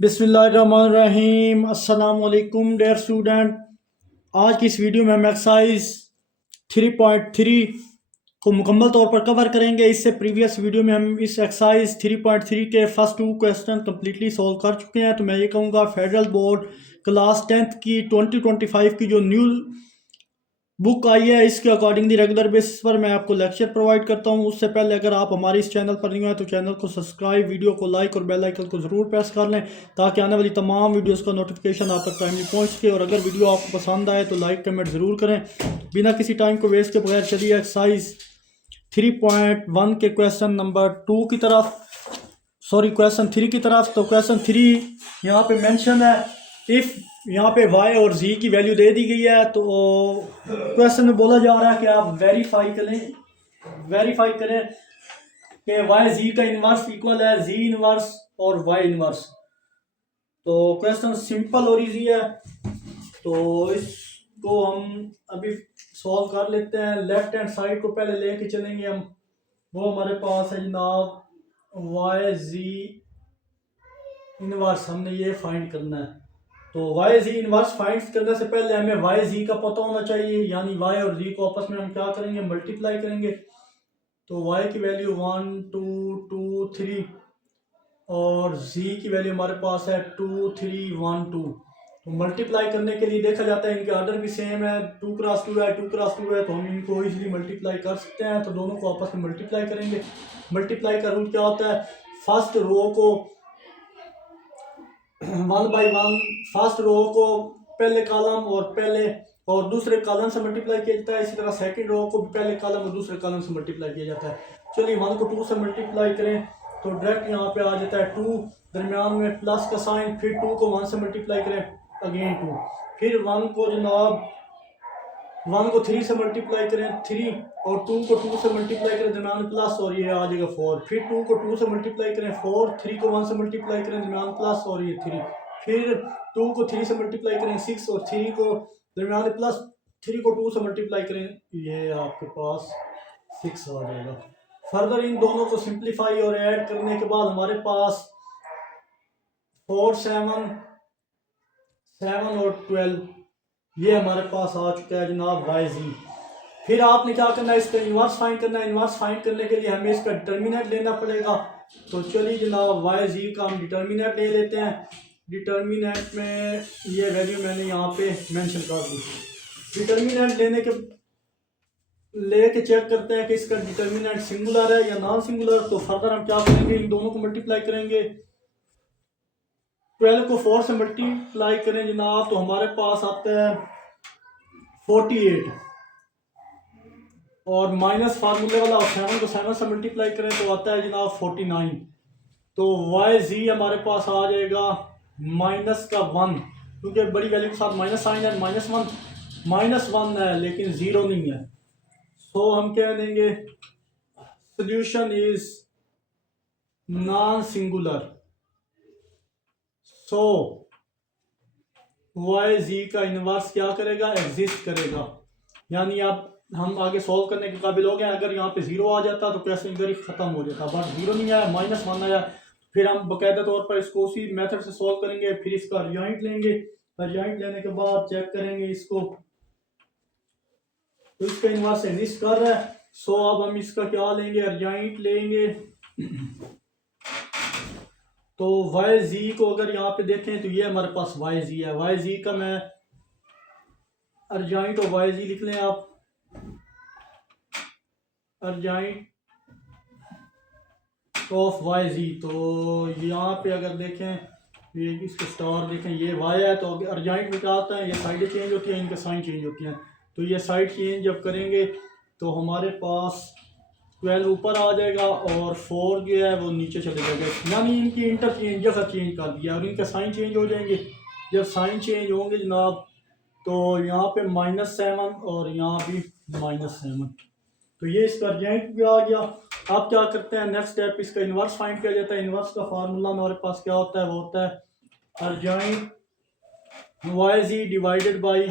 बिस्मिल्लाहिर्रहमानिर्रहीम। अस्सलाम वालेकुम डियर स्टूडेंट। आज की इस वीडियो में हम एक्सरसाइज 3.3 को मुकम्मल तौर पर कवर करेंगे। इससे प्रीवियस वीडियो में हम इस एक्सरसाइज 3.3 के फर्स्ट 2 क्वेश्चन कम्प्लीटली सॉल्व कर चुके हैं। तो मैं ये कहूँगा फेडरल बोर्ड क्लास 10th की 2025 की जो न्यू बुक आई है इसके अकॉर्डिंगली रेगुलर बेसिस पर मैं आपको लेक्चर प्रोवाइड करता हूं। उससे पहले अगर आप हमारे इस चैनल पर नहीं हैं तो चैनल को सब्सक्राइब, वीडियो को लाइक और बेल आइकन को ज़रूर प्रेस कर लें ताकि आने वाली तमाम वीडियोस का नोटिफिकेशन आप तक टाइमली पहुंच सके। और अगर वीडियो आपको पसंद आए तो लाइक कमेंट ज़रूर करें। बिना किसी टाइम को वेस्ट के बगैर चलिए एक्सरसाइज 3.1 के क्वेश्चन नंबर 2 की तरफ, क्वेश्चन 3 की तरफ। तो क्वेश्चन 3 यहाँ पे मेंशन है, इफ़ यहाँ पे y और z की वैल्यू दे दी गई है तो क्वेश्चन में बोला जा रहा है कि आप वेरीफाई करें कि y z का इन्वर्स इक्वल है z इन्वर्स और y इन्वर्स। तो क्वेश्चन सिंपल और इजी है, तो इसको हम अभी सॉल्व कर लेते हैं। लेफ्ट हैंड साइड को पहले लेके चलेंगे हम। वो हमारे पास है जनाब y z इन्वर्स, हमने ये फाइंड करना है। तो वाई जी इनवर्स फाइंड करने से पहले हमें वाई जी का पता होना चाहिए, यानी वाई और जी को आपस में हम क्या करेंगे, मल्टीप्लाई करेंगे। तो वाई की वैल्यू 1 2 2 3 और जी की वैल्यू हमारे पास है 2 3 1 2। तो मल्टीप्लाई करने के लिए देखा जाता है इनके ऑर्डर भी सेम है, 2 क्रॉस 2 है, 2 क्रॉस 2 है, तो हम इनको इजीली मल्टीप्लाई कर सकते हैं। तो दोनों को आपस में मल्टीप्लाई करेंगे। मल्टीप्लाई का रूल क्या होता है, फर्स्ट रो को 1 बाई 1, फर्स्ट रो को पहले कॉलम और दूसरे कॉलम से मल्टीप्लाई किया जाता है। इसी तरह सेकंड रो को भी पहले कॉलम और दूसरे कॉलम से मल्टीप्लाई किया जाता है। चलिए 1 को 2 से मल्टीप्लाई करें तो डायरेक्ट यहाँ पे आ जाता है 2, दरमियान में प्लस का साइन, फिर 2 को 1 से मल्टीप्लाई करें अगेन 2, फिर 1 को जनाब 1 को 3 से मल्टीप्लाई करें 3, और 2 को 2 से मल्टीप्लाई करें दरमियान प्लस और ये आ जाएगा 4, फिर 2 को 2 से मल्टीप्लाई करें 4, 3 को 1 से मल्टीप्लाई करें दरमियान प्लस और ये 3, फिर 2 को 3 से मल्टीप्लाई करें 6 और 3 को दरमियान प्लस, 3 को 2 से मल्टीप्लाई करें, ये आपके पास 6 आ जाएगा। फर्दर इन दोनों को सिंप्लीफाई और ऐड करने के बाद हमारे पास 4 7 और 12 ये हमारे पास आ चुका है जनाब वाई जी। फिर आपने क्या करना है, इसका इन्वर्स फाइंड करना है। इन्वर्स फाइंड करने के लिए हमें इसका डिटर्मिनेंट लेना पड़ेगा। तो चलिए जनाब वाई जी का हम डिटर्मिनेंट ले लेते हैं। डिटर्मिनेंट में ये वैल्यू मैंने यहाँ पे मेंशन कर दी। डिटर्मिनेंट लेके चेक करते हैं कि इसका डिटर्मिनेंट सिंगुलर है या नॉन सिंगुलर। तो फर्दर हम क्या करेंगे, इन दोनों को मल्टीप्लाई करेंगे। 12 को 4 से मल्टीप्लाई करें जनाब तो हमारे पास आता है 48, और माइनस फार्मूले वाला, और 7 को 7 से मल्टीप्लाई करें तो आता है जनाब 49। तो वाई जी हमारे पास आ जाएगा माइनस का 1, क्योंकि बड़ी वैल्यू के साथ माइनस साइन है, माइनस वन है लेकिन ज़ीरो नहीं है। सो हम कह देंगे solution is non singular. So Y G का इनवर्स क्या करेगा, एग्जिस्ट करेगा। यानी आप हम आगे सॉल्व करने के काबिल हो गए। अगर यहाँ पे 0 आ जाता तो कैसे इधर ही ख़त्म हो जाता, बट 0 नहीं आया, -1 आया। फिर हम बाकायदा तौर पर इसको उसी मेथड से सॉल्व करेंगे। फिर इसका रिजल्ट लेंगे, रिजल्ट लेने के बाद चेक करेंगे इसको, तो इसका इनवर्स एग्जिस्ट कर रहा है। सो अब हम इसका क्या लेंगे, रिजल्ट लेंगे। तो वाई जी को अगर यहाँ पे देखें तो ये हमारे पास वाई जी है। वाई जी का मैं अर्जाइंट और वाई जी लिख लें आप, अर्जाइंट ऑफ वाई जी। तो यहाँ पे अगर देखें, ये इसके स्टार देखें, ये वाई है। तो अर्जाइंट में क्या आता है, ये साइडें चेंज होती हैं, इनके साइन चेंज होती हैं। तो ये साइड चेंज जब करेंगे तो हमारे पास 12 ऊपर आ जाएगा और 4 जो है वो नीचे चले जाएगा। यानी इनकी इंटरचेंज जगह चेंज कर दिया और इनके साइन चेंज हो जाएंगे। जब साइन चेंज होंगे जनाब तो यहाँ पे -7 और यहाँ भी -7। तो ये इसका रिजल्ट भी आ गया। आप क्या करते हैं, नेक्स्ट स्टेप इसका इन्वर्स फाइंड किया जाता है। इन्वर्स का फार्मूला हमारे पास क्या होता है, वो होता है adjoint Y G divided by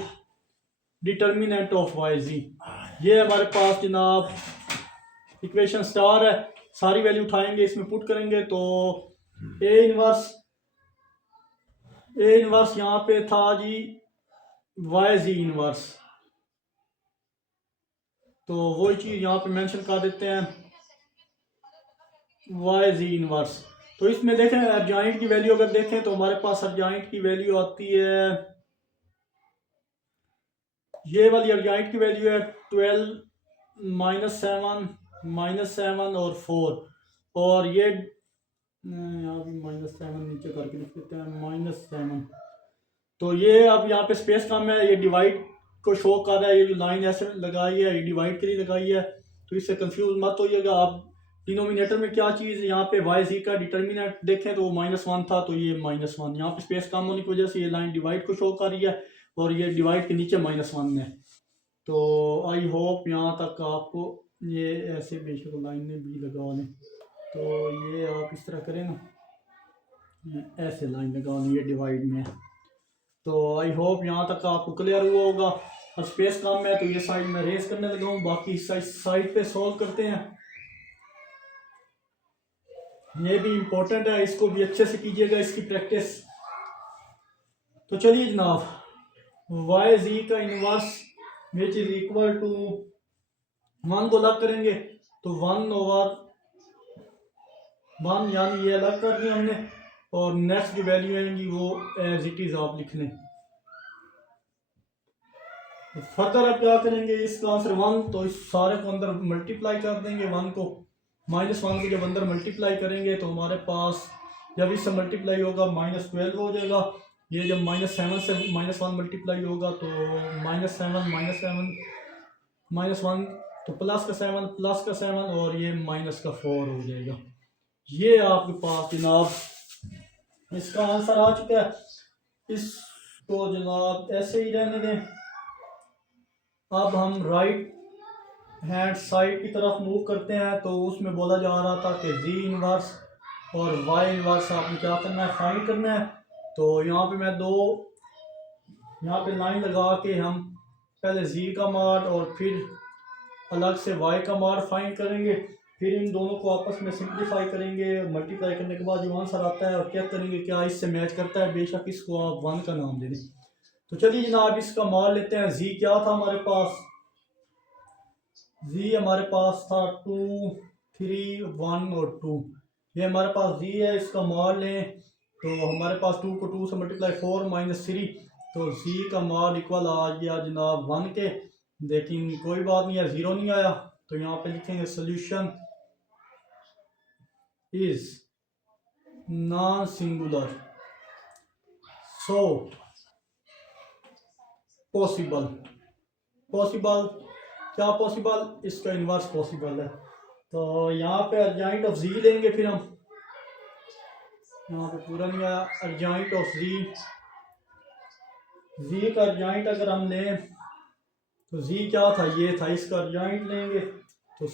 determinant of Y G. ये हमारे पास जनाब इक्वेशन स्टार है। सारी वैल्यू उठाएंगे, इसमें पुट करेंगे तो ए इनवर्स ए इनवर्स यहाँ पे था जी वाई जी इनवर्स, तो वही चीज़ यहाँ पे मेंशन कर देते हैं वाई जी इनवर्स। तो इसमें देखें अर्जाइंट की वैल्यू अगर देखें तो हमारे पास अर्जाइंट की वैल्यू आती है, ये वाली अर्जाइंट की वैल्यू है 12 -7 और 4, और ये यहाँ भी -7 नीचे करके लिख देते हैं -7। तो ये अब यहाँ पे स्पेस कम है, ये डिवाइड को शो कर रहा है, ये जो लाइन ऐसे लगाई है ये डिवाइड के लिए लगाई है, तो इससे कंफ्यूज मत होइएगा आप। डिनोमिनेटर में क्या चीज़, यहाँ पे वाई जी का डिटर्मिनेंट देखें तो वो -1 था, तो ये -1, यहाँ पे स्पेस कम होने की वजह से ये लाइन डिवाइड को शो कर रही है, और ये डिवाइड के नीचे -1 है। तो आई होप यहाँ तक आपको ये ऐसे बेशक लाइनें भी लगा लें, तो ये आप इस तरह करें ना, ऐसे लाइन लगा लें, ये डिवाइड में। तो आई होप यहाँ तक आपको क्लियर हुआ होगा। अब स्पेस कम है तो ये साइड में रेस करने लगा हूँ, बाकी साइड पे सॉल्व करते हैं। ये भी इम्पोर्टेंट है, इसको भी अच्छे से कीजिएगा इसकी प्रैक्टिस। तो चलिए जनाब, वाई जी का inverse which is equal to 1 को अलग करेंगे, तो 1/1 यानी ये अलग कर दिया हमने, और नेक्स्ट जो वैल्यू आएंगी वो एज इट इज आप लिख लें। तो फर्दर अब क्या करेंगे, इसका आंसर 1, तो इस सारे को अंदर मल्टीप्लाई कर देंगे, 1 को -1 को जब अंदर मल्टीप्लाई करेंगे तो हमारे पास जब इससे मल्टीप्लाई होगा -12 हो जाएगा। ये जब -7 से -1 मल्टीप्लाई होगा तो -7 -1 तो +7 और ये -4 हो जाएगा। ये आपके पास जनाब इसका आंसर आ चुका है। इसको जनाब ऐसे ही रहने दें। अब हम राइट हैंड साइड की तरफ मूव करते हैं, तो उसमें बोला जा रहा था कि जी इनवर्स और वाई इनवर्स आपने क्या करना है, फाइंड करना है। तो यहाँ पे मैं यहाँ पे लाइन लगा के हम पहले जी का माड और फिर अलग से वाई का माड फाइंड करेंगे, फिर इन दोनों को आपस में सिंप्लीफाई करेंगे, मल्टीप्लाई करने के बाद जो आंसर आता है और चेक करेंगे क्या इससे मैच करता है, बेशक इसको आप 1 का नाम दे दें। तो चलिए जनाब इसका मान लेते हैं। जी क्या था हमारे पास, जी हमारे पास था 2 3 1 और 2, ये हमारे पास जी है। इसका मान लें तो हमारे पास 2 को 2 से मल्टीप्लाई 4 -3, तो जी का मान इक्वल आ गया जनाब 1 के, लेकिन कोई बात नहीं है, 0 नहीं आया, तो यहाँ पे लिखेंगे solution is non singular, so possible क्या पॉसिबल, इसका इन्वर्स पॉसिबल है। तो यहाँ पे अर्जाइंट ऑफ जी लेंगे, फिर हम यहाँ पे पूरा नहीं आया, अर्जाइंट ऑफ जी का अर्जाइंट अगर हम लें तो जी क्या था, ये था, इसका अर्जाइंट लेंगे तो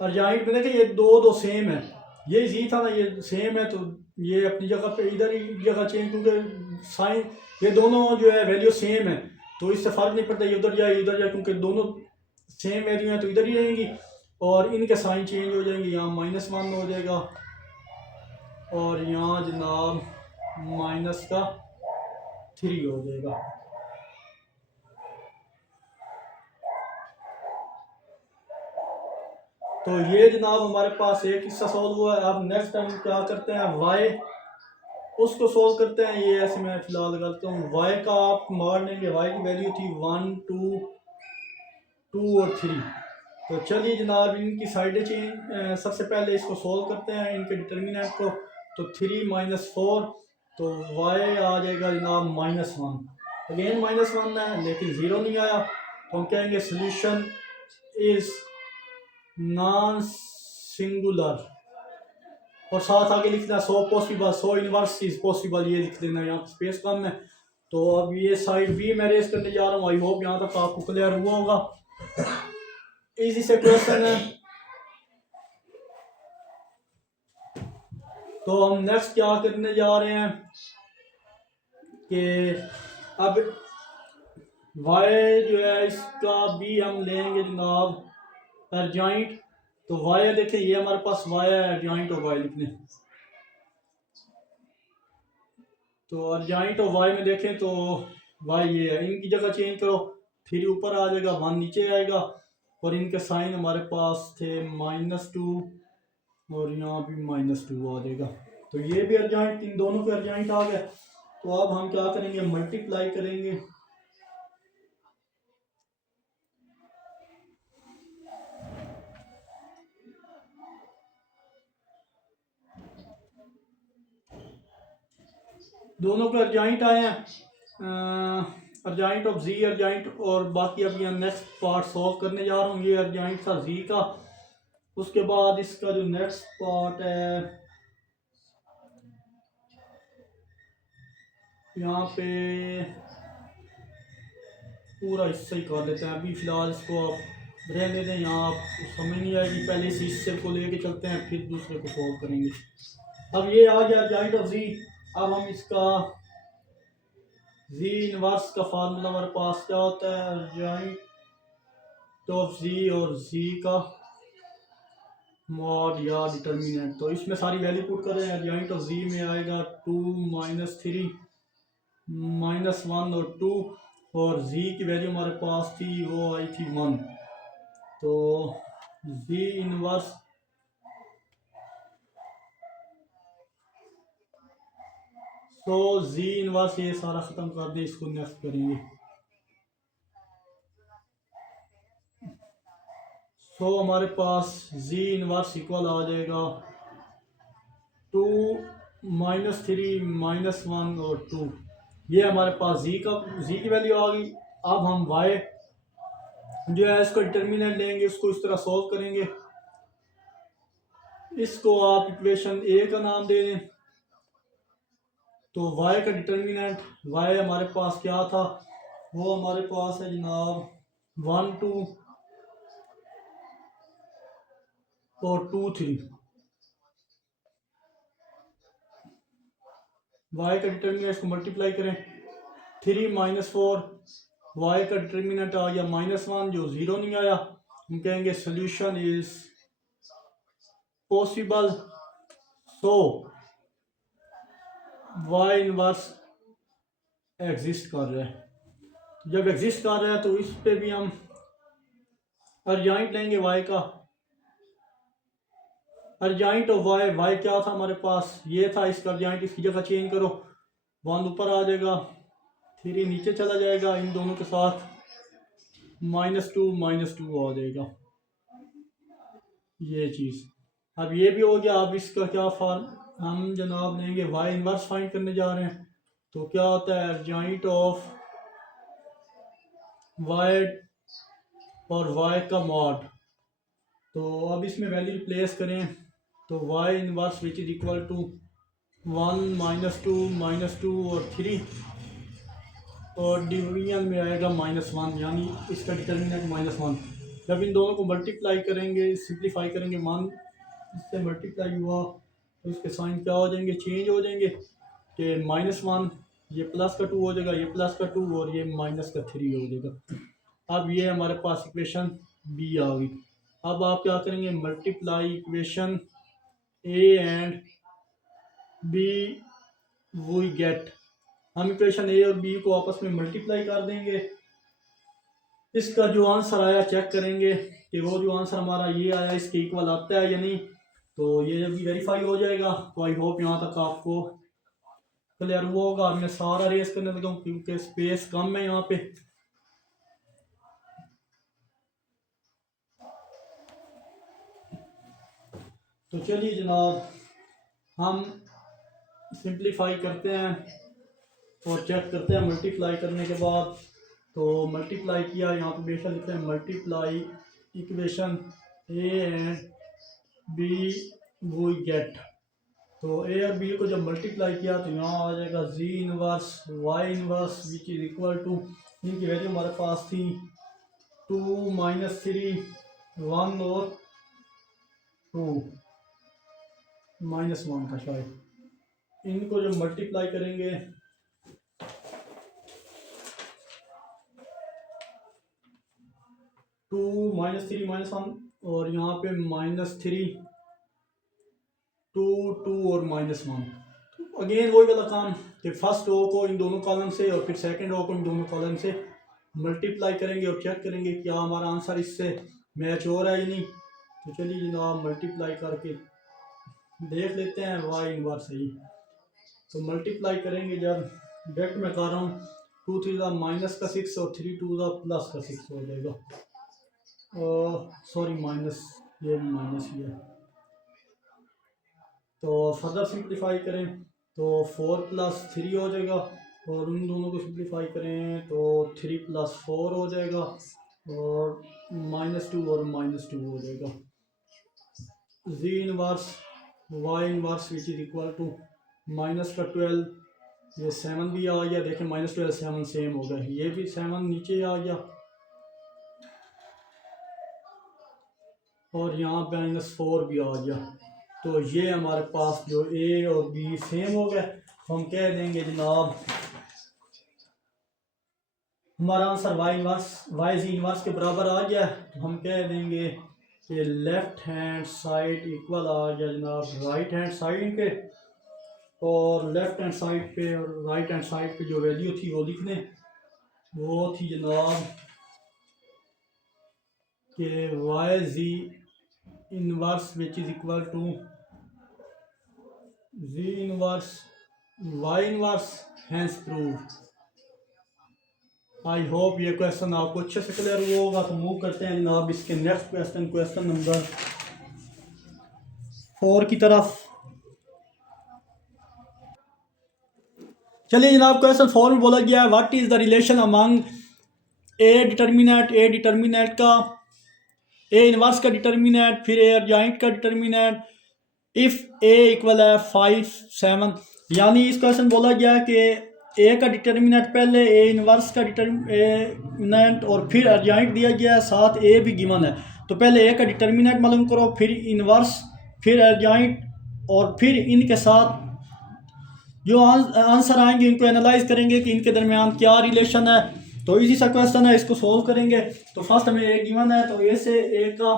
अर्जाइंट में देखिए ये दो सेम है, ये जी था ना, ये सेम है, तो ये अपनी जगह पे इधर ही जगह चेंज, क्योंकि साइन ये दोनों जो है वैल्यू सेम है, तो इससे फर्क नहीं पड़ता ये उधर जाए, क्योंकि दोनों सेम वैल्यू है तो इधर ही रहेंगी, और इनके साइन चेंज हो जाएंगे, यहाँ -1 हो जाएगा और यहाँ जनाब -3 हो जाएगा। तो ये जनाब हमारे पास एक हिस्सा सॉल्व हुआ है। अब नेक्स्ट टाइम क्या करते हैं, वाई उसको सोल्व करते हैं। ये ऐसे मैं फिलहाल करता हूँ, वाई का आप मान लेंगे, वाई की वैल्यू थी 1 2 और 3। तो चलिए जनाब इनकी साइडें चेंज, सबसे पहले इसको सोल्व करते हैं इनके डिटर्मिनेंट को। तो 3 -4, तो वाई आ जाएगा जनाब -1, अगेन -1 है लेकिन 0 नहीं आया, तो हम कहेंगे सोल्यूशन इज नॉन सिंगुलर, और साथ आगे लिखना so possible, so inverse is possible, ये लिख देना, यहाँ स्पेस कम है। तो अब ये साइड भी मैं रेस करने जा रहा हूँ, आई होप यहाँ तक आपको क्लियर हुआ होगा। इजी से क्वेश्चन है। तो हम नेक्स्ट क्या करने जा रहे हैं कि अब y जो है इसका भी हम लेंगे जनाब अर्जाइंट। तो y है, देखिए ये हमारे पास y है, अर्जाइंट और y लिखने। तो अर्जेंट और वाई में देखें तो वाई ये है, इनकी जगह चेंज करो, 3 ऊपर आ जाएगा, 1 नीचे आएगा, और इनके साइन हमारे पास थे -2 और यहाँ भी -2 आ जाएगा। तो ये भी अर्जेंट, इन दोनों के अर्जेंट आ गए। तो अब हम क्या करेंगे, मल्टीप्लाई करेंगे। दोनों के अर्जेंट आए हैं, अर्जेंट ऑफ जी, अर्जेंट, और बाकी अभी हम नेक्स्ट पार्ट सॉल्व करने जा रहा हूँ। ये अर्जेंट था जी का। उसके बाद इसका जो नेक्स्ट पार्ट है, यहाँ पे पूरा हिस्सा ही कर देते हैं। अभी फ़िलहाल इसको आप रहने दें, यहाँ आपको समझ नहीं आएगी। पहले इस हिस्से को लेके चलते हैं, फिर दूसरे को सॉल्व करेंगे। अब ये आ गया अर्जेंट ऑफ जी। अब हम इसका जी इनवर्स का फार्मूला हमारे पास क्या होता है, अर्जेंट ऑफ जी और जी का मॉड या डिटर्मिनेंट। तो इसमें सारी वैल्यू पुट कर रहे हैं। अर्जेंट ऑफ जी में आएगा 2 -3 -1 और 2, और जी की वैल्यू हमारे पास थी, वो आई थी 1। तो जी इनवर्स जी इनवर्स ये सारा ख़त्म कर दे, इसको नेक्स्ट करेंगे। हमारे पास जी इनवर्स इक्वल आ जाएगा 2 -3 -1 और 2। ये हमारे पास जी की वैल्यू आ गई। अब हम वाई जो है इसको डिटर्मिनेंट लेंगे, उसको इस तरह सॉल्व करेंगे। इसको आप इक्वेशन ए का नाम दे दें। तो y का डिटर्मिनेंट, y हमारे पास क्या था, वो हमारे पास है जनाब 1 2 और 2 3। y का डिटर्मिनेंट इसको मल्टीप्लाई करें, 3 -4, y का डिटर्मिनेंट आ गया -1 जो 0 नहीं आया। हम कहेंगे solution is possible, so y inverse exist कर रहा है। जब एग्जिस्ट कर रहा है तो इस पे भी हम अर्जेंट लेंगे y का। अर्जेंट ऑफ y क्या था हमारे पास, ये था। इसका अर्जेंट इसकी जगह चेंज करो, 1 ऊपर आ जाएगा, 3 नीचे चला जाएगा, इन दोनों के साथ -2 आ जाएगा, ये चीज़। अब ये भी हो गया। अब इसका क्या फॉर्म हम जनाब लेंगे, y इनवर्स फाइंड करने जा रहे हैं। तो क्या होता है, अर्जेंट ऑफ y और y का मॉड। तो अब इसमें वैल्यू रिप्लेस करें, तो y inverse which is equal to 1 -2 और 3, और डिवीजन में आएगा -1, यानी इसका डिटर्मिनेंट -1। जब इन दोनों को मल्टीप्लाई करेंगे, सिंप्लीफाई करेंगे, 1 इससे मल्टीप्लाई हुआ तो इसके साइन क्या हो जाएंगे, चेंज हो जाएंगे कि -1 ये प्लस का 2 हो जाएगा, ये प्लस का 2 और ये माइनस का 3 हो जाएगा। अब ये हमारे पास इक्वेशन बी आ गई। अब आप क्या करेंगे, multiply equation A and B we get. हम इक्वेशन ए और बी को आपस में मल्टीप्लाई कर देंगे। इसका जो आंसर आया चेक करेंगे कि वो जो आंसर हमारा ये आया इसके इक्वल आता है या नहीं। तो ये जब वेरीफाई हो जाएगा तो आई होप यहाँ तक आपको क्लियर हुआ होगा। मैं सारा रेस करने लगा हूँ क्योंकि स्पेस कम है यहाँ पे। तो चलिए जनाब, हम सिंप्लीफाई करते हैं और चेक करते हैं मल्टीप्लाई करने के बाद। तो मल्टीप्लाई किया, यहाँ पे बेशक लिखते हैं multiply equation A and B we get. तो ए और बी को जब मल्टीप्लाई किया तो यहाँ आ जाएगा G inverse Y inverse which is equal to, इनकी वैल्यू हमारे पास थी 2 -3 1 और 2 -1 था शायद। इनको जब मल्टीप्लाई करेंगे 2 -3 -1 और यहाँ पे -3 2 2 और -1, तो अगेन वही वाला काम कि फर्स्ट रो को इन दोनों कॉलम से और फिर सेकंड रो को इन दोनों कॉलम से मल्टीप्लाई करेंगे और चेक करेंगे क्या हमारा आंसर इससे मैच हो रहा है या नहीं। तो चलिए जनाब मल्टीप्लाई करके देख लेते हैं वाई इनवर्स सही। तो मल्टीप्लाई करेंगे जब डायरेक्ट में कर रहा हूँ, 2 3 माइनस का 6 और 3 2 प्लस का 6 हो जाएगा। सॉरी माइनस, ये माइनस ही है। तो फर्दर सिंप्लीफाई करें तो 4 + 3 हो जाएगा और उन दोनों को सिंप्लीफाई करें तो 3 + 4 हो जाएगा और -2 और -2 हो जाएगा। G inverse Y inverse which is equal to minus का 12, ये 7 भी आ गया। देखें -12 7 सेम हो गया, ये भी 7 नीचे आ गया और यहाँ -4 भी आ गया। तो ये हमारे पास जो ए और बी सेम हो गए। तो हम कह देंगे जनाब हमारा आंसर वाई जी इनवर्स के बराबर आ गया। तो हम कह देंगे कि लेफ्ट हैंड साइड इक्वल आ गया जनाब राइट हैंड साइड के, और लेफ्ट हैंड साइड पे और राइट हैंड साइड पे जो वैल्यू थी वो लिख दें। वो थी जनाब कि Y G inverse which is equal to G inverse Y inverse hence proved. I hope ये क्वेश्चन आपको अच्छे से क्लियर हुआ होगा। तो मूव करते हैं जनाब इसके नेक्स्ट क्वेश्चन, क्वेश्चन नंबर 4 की तरफ। चलिए जनाब क्वेश्चन 4 में बोला गया है what is the relation among A determinant का, ए इनवर्स का डिटर्मिनेंट, फिर ए अर्जाइंट का डिटर्मिनेंट इफ ए इक्वल है 5 7। यानी इस क्वेश्चन बोला गया है कि ए का डिटर्मिनेंट पहले ए इनवर्स का डिटर्मिनेंट और फिर अर्जाइंट दिया गया है, साथ ए भी गिवन है। तो पहले ए का डिटर्मिनेंट मालूम करो, फिर इनवर्स, फिर अर्जाइंट और फिर इनके साथ जो आंसर आएंगे इनको एनालाइज करेंगे कि इनके दरमियान क्या रिलेशन है। तो इसी सा क्वेश्चन है, इसको सोल्व करेंगे। तो फर्स्ट हमें ए गिवन है, तो ए से ए का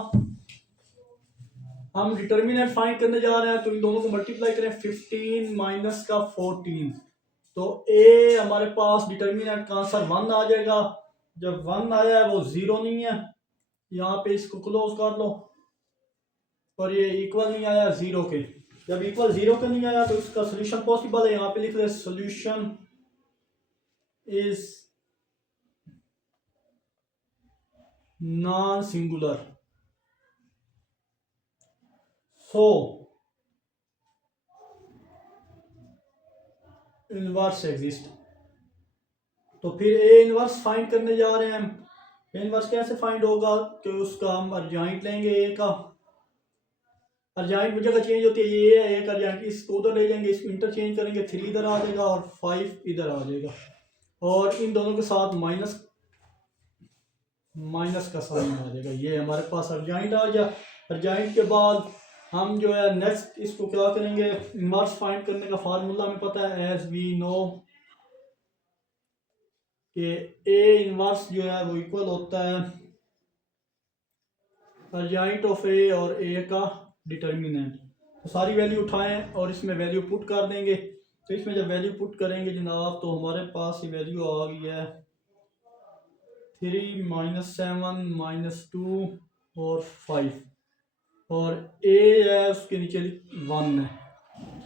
हम डिटर्मिनेंट फाइंड करने जा रहे हैं। तो इन दोनों को मल्टीप्लाई करें, 15 माइनस का 14। तो ए हमारे पास डिटर्मिनेंट का आंसर 1 आ जाएगा। जब 1 आया है वो 0 नहीं है, यहाँ पे इसको क्लोज कर लो। और ये इक्वल नहीं आया 0 के, जब इक्वल 0 के नहीं आया तो इसका सोल्यूशन पॉसिबल है। यहाँ पे लिख रहे solution is non singular. So inverse exist. तो फिर ए इनवर्स फाइंड करने जा रहे हैं हम। ए इनवर्स कैसे फाइंड होगा कि उसका हम अर्जाइंट लेंगे, ए का अर्जाइंट जगह चेंज होती है, ये है एक अर्जाइंट, इसको उधर ले जाएंगे, इसको इंटरचेंज करेंगे, 3 इधर आ जाएगा और 5 इधर आ जाएगा और इन दोनों के साथ माइनस का साइन आ जाएगा। ये हमारे पास अर्जाइंट आ गया। अर्जाइंट के बाद हम जो है नेक्स्ट इसको क्या करेंगे, इनवर्स फाइंड करने का फार्मूला हमें पता है, एज वी नो कि ए इनवर्स जो है वो इक्वल होता है अर्जाइंट ऑफ ए और ए का डिटर्मिनेंट। तो सारी वैल्यू उठाएं और इसमें वैल्यू पुट कर देंगे। तो इसमें जब वैल्यू पुट करेंगे जनाब तो हमारे पास ये वैल्यू आ गई है 3 -7 -2 और 5 और ए है उसके नीचे 1 है,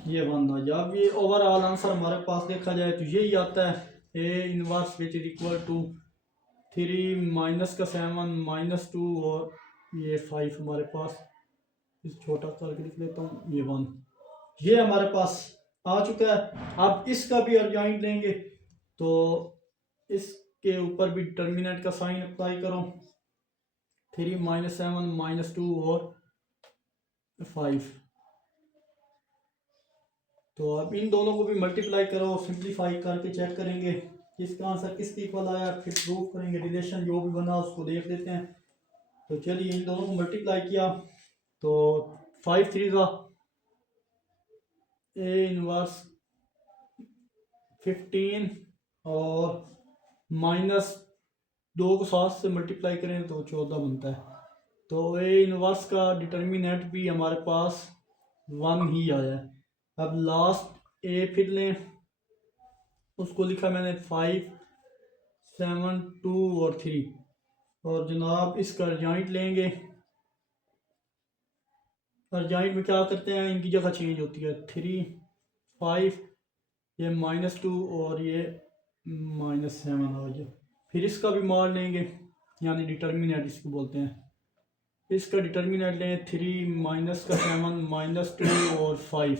ये 1 आ। जब ये ओवरऑल आंसर हमारे पास देखा जाए तो यही आता है, A inverse which is equal to 3 -7 -2 और ये 5 हमारे पास, इस छोटा करके लिख लेता हूँ, ये 1, ये हमारे पास आ चुका है। अब इसका भी अर्जाइंट लेंगे तो इसके ऊपर भी डिटर्मिनेंट का साइन अप्लाई करो, 3 -7 -2 और 5। तो अब इन दोनों को भी मल्टीप्लाई करो, सिंप्लीफाई करके चेक करेंगे किसका आंसर किसके इक्वल आया, फिर प्रूव करेंगे। रिलेशन जो भी बना उसको देख लेते हैं। तो चलिए इन दोनों को मल्टीप्लाई किया तो 5 3 का ए इनवर्स 15 और -2 को 7 से मल्टीप्लाई करें तो 14 बनता है। तो ए इनवर्स का डिटर्मिनेंट भी हमारे पास 1 ही आया है। अब लास्ट ए फिर लें, उसको लिखा मैंने 5 7 2 और 3, और जनाब इसका जॉइंट लेंगे। और जॉइंट में क्या करते हैं, इनकी जगह चेंज होती है, 3 5, ये -2 और ये -7 हो जाए। फिर इसका भी मान लेंगे, यानी डिटर्मिनेंट इसको बोलते हैं। इसका डिटर्मिनेंट लें 3 -7 -2 और 5।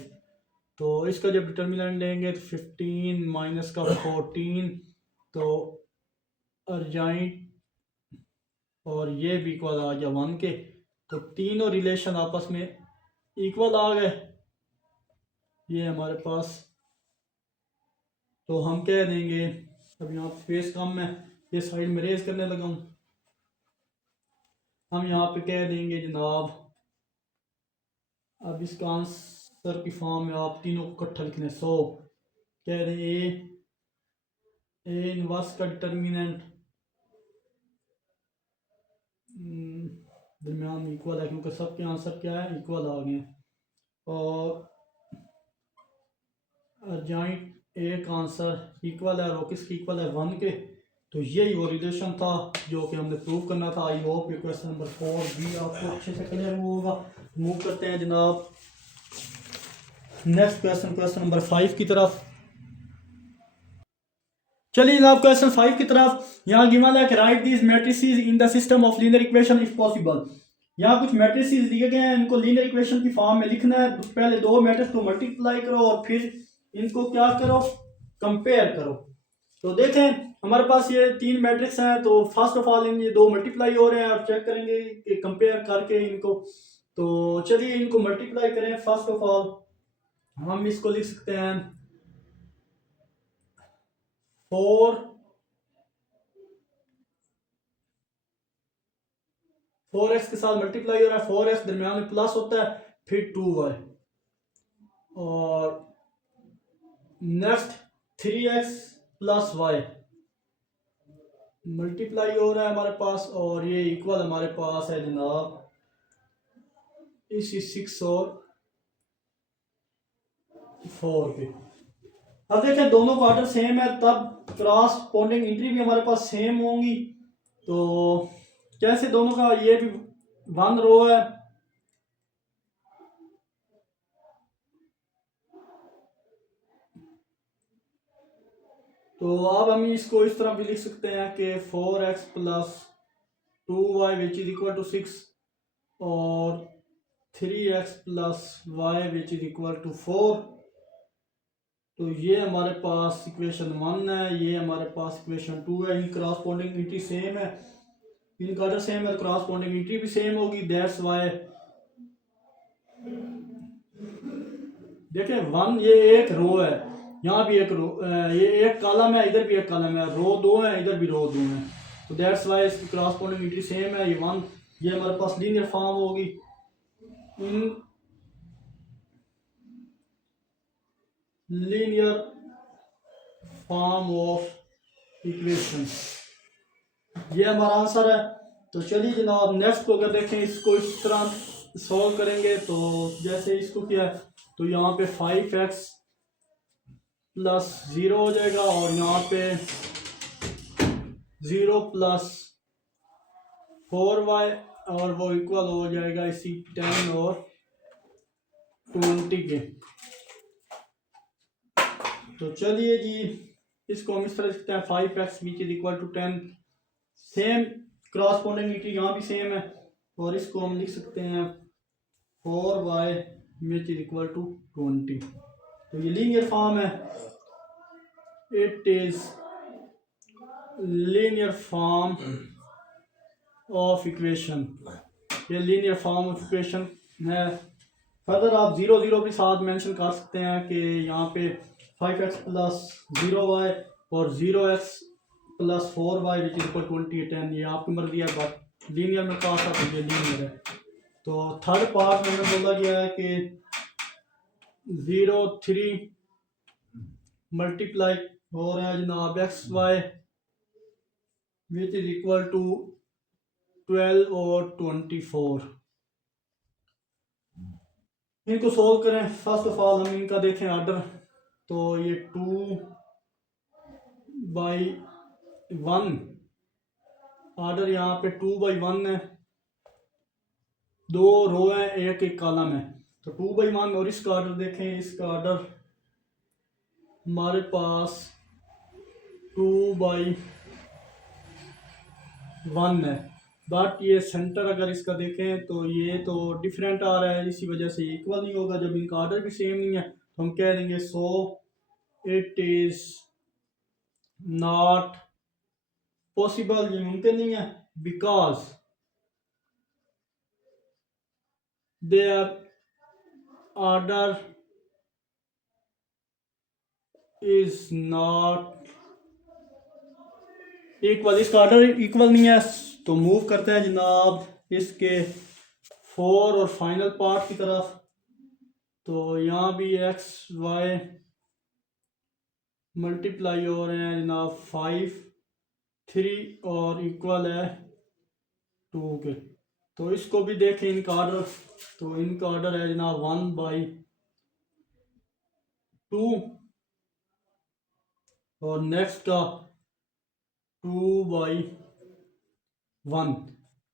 तो इसका जब डिटर्मिनेंट लेंगे तो 15 -14, तो अर्जाइंट और ये भी इक्वल आ गया 1 के। तो तीनों रिलेशन आपस में इक्वल आ गए ये हमारे पास। तो हम कह देंगे, अब यहाँ स्पेस कम है, ये साइड में रेज करने लगा हूँ, हम यहाँ पे कह देंगे जनाब, अब इसका आंसर की फॉर्म में आप तीनों को इकट्ठा लिखने। सो कह दें ए इनवर्स का डिटर्मिनेंट दरमियान में इक्वल है, क्योंकि सबके आंसर क्या है, इक्वल आ गए। और जॉइंट ए का आंसर इक्वल है, और किसकी इक्वल है, 1 के। तो यही वो रिलेशन था जो कि हमने प्रूव करना था। आई होप ये क्वेश्चन नंबर 4 भी आपको अच्छे से क्लियर हुआ होगा। मूव करते हैं जनाब नेक्स्ट क्वेश्चन, क्वेश्चन नंबर 5 की तरफ। चलिए जनाब क्वेश्चन 5 की तरफ। यहाँ गिवन है कि right these matrices in the system of linear equation if possible. यहाँ कुछ मैट्रिसेस दिए गए हैं, इनको लीनियर इक्वेशन की फॉर्म में लिखना है। पहले दो मैट्रिक्स को मल्टीप्लाई करो और फिर इनको क्या करो, कंपेयर करो। तो देखें हमारे पास ये 3 मैट्रिक्स हैं, तो फर्स्ट ऑफ ऑल ये 2 मल्टीप्लाई हो रहे हैं, और चेक करेंगे कि कंपेयर करके इनको। तो चलिए इनको मल्टीप्लाई करें। फर्स्ट ऑफ ऑल हम इसको लिख सकते हैं 4x के साथ मल्टीप्लाई हो रहा है, 4x दरमियान में प्लस होता है, फिर 2y, और next 3x plus y multiply हो रहा है हमारे पास, और ये इक्वल हमारे पास है जनाब इसी 6 और 4 के। अब देखें दोनों का ऑर्डर सेम है, तब क्रॉसपोंडिंग एंट्री भी हमारे पास सेम होंगी। तो कैसे दोनों का, ये भी 1 रो है, तो अब हम इसको इस तरह भी लिख सकते हैं कि 4x plus 2y which is equal to 6 और 3x plus y which is equal to 4। तो ये हमारे पास इक्वेशन 1 है, ये हमारे पास इक्वेशन 2 है। इन क्रॉसपोंडिंग इंट्री सेम है, इनका ऑर्डर सेम है, क्रॉसपोंडिंग इंट्री भी सेम होगी। दैट्स वाई देखिए 1 ये एक रो है, यहाँ भी एक रो, ये एक कॉलम है, इधर भी एक कॉलम है, रो 2 है, इधर भी रो 2 है। तो दैट्स वाई इसकी क्रॉसपोंडिंग इंट्री सेम है। ये 1 ये हमारे पास लीनियर फॉर्म होगी in linear form of equation, ये हमारा आंसर है। तो चलिए जनाब नेक्स्ट को अगर देखें, इसको इस तरह सॉल्व करेंगे। तो जैसे इसको किया है, तो यहाँ पे 5x प्लस 0 हो जाएगा, और यहाँ पे 0 प्लस 4y, और वो इक्वल हो जाएगा इसी 10 और 20 के। तो चलिए जी इसको हम इस तरह लिखते हैं 5x which is equal to 10, same corresponding यहाँ भी सेम है, और इसको हम लिख सकते हैं 4y which is equal to 20। तो ये लीनियर फॉर्म है, it is linear form of equation, ये लीनियर फॉर्म ऑफ इक्वेशन है। फर्दर आप 0 0 के साथ मेंशन कर सकते हैं कि यहाँ पे 5x प्लस 0y और 0x plus 4y which is equal 10, ये आपकी मर्जी है, बट लीनियर में कहा था तो ये लीनियर है। तो थर्ड पार्ट में बोला गया है कि 0 3 मल्टीप्लाई हो रहा है जनाब xy which is equal to 12 और 24। इनको सोल्व करें। फर्स्ट ऑफ ऑल हम इनका देखें ऑर्डर, तो ये 2/1 ऑर्डर यहाँ पे 2/1 है, 2 रो है, एक कॉलम है, तो 2/1। और इसका ऑर्डर देखें, इसका ऑर्डर हमारे पास 2/1 है, बट ये सेंटर अगर इसका देखें तो ये तो डिफरेंट आ रहा है, इसी वजह से इक्वल नहीं होगा। जब इनका ऑर्डर भी सेम नहीं है तो हम कह देंगे so it is not possible, ये मुमकिन नहीं है, because their order is not equal, इसका ऑर्डर इक्वल नहीं है। तो मूव करते हैं जनाब इसके 4 और फाइनल पार्ट की तरफ। तो यहाँ भी एक्स वाई मल्टीप्लाई हो रहे हैं जनाब 5 3 और इक्वल है 2 के। तो इसको भी देखें इनका ऑर्डर, तो इनका ऑर्डर है जनाब 1/2 और नेक्स्ट का 2/1।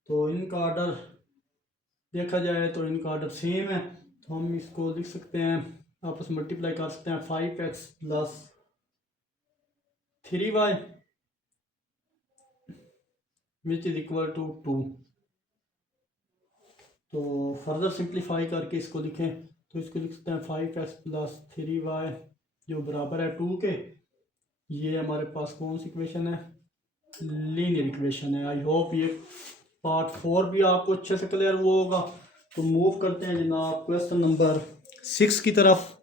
तो इनका ऑर्डर देखा जाए तो इनका ऑर्डर सेम है, तो हम इसको लिख सकते हैं, आपस में मल्टीप्लाई कर सकते हैं 5x + 3y which is equal to 2। तो फर्दर सिंप्लीफाई करके इसको लिखें तो इसको लिख सकते हैं 5x + 3y जो बराबर है 2 के। ये हमारे पास कौन सी इक्वेशन है, लीनियर इक्वेशन है। आई होप ये पार्ट 4 भी आपको अच्छे से क्लियर हुआ होगा। तो मूव करते हैं जनाब क्वेश्चन नंबर 6 की तरफ।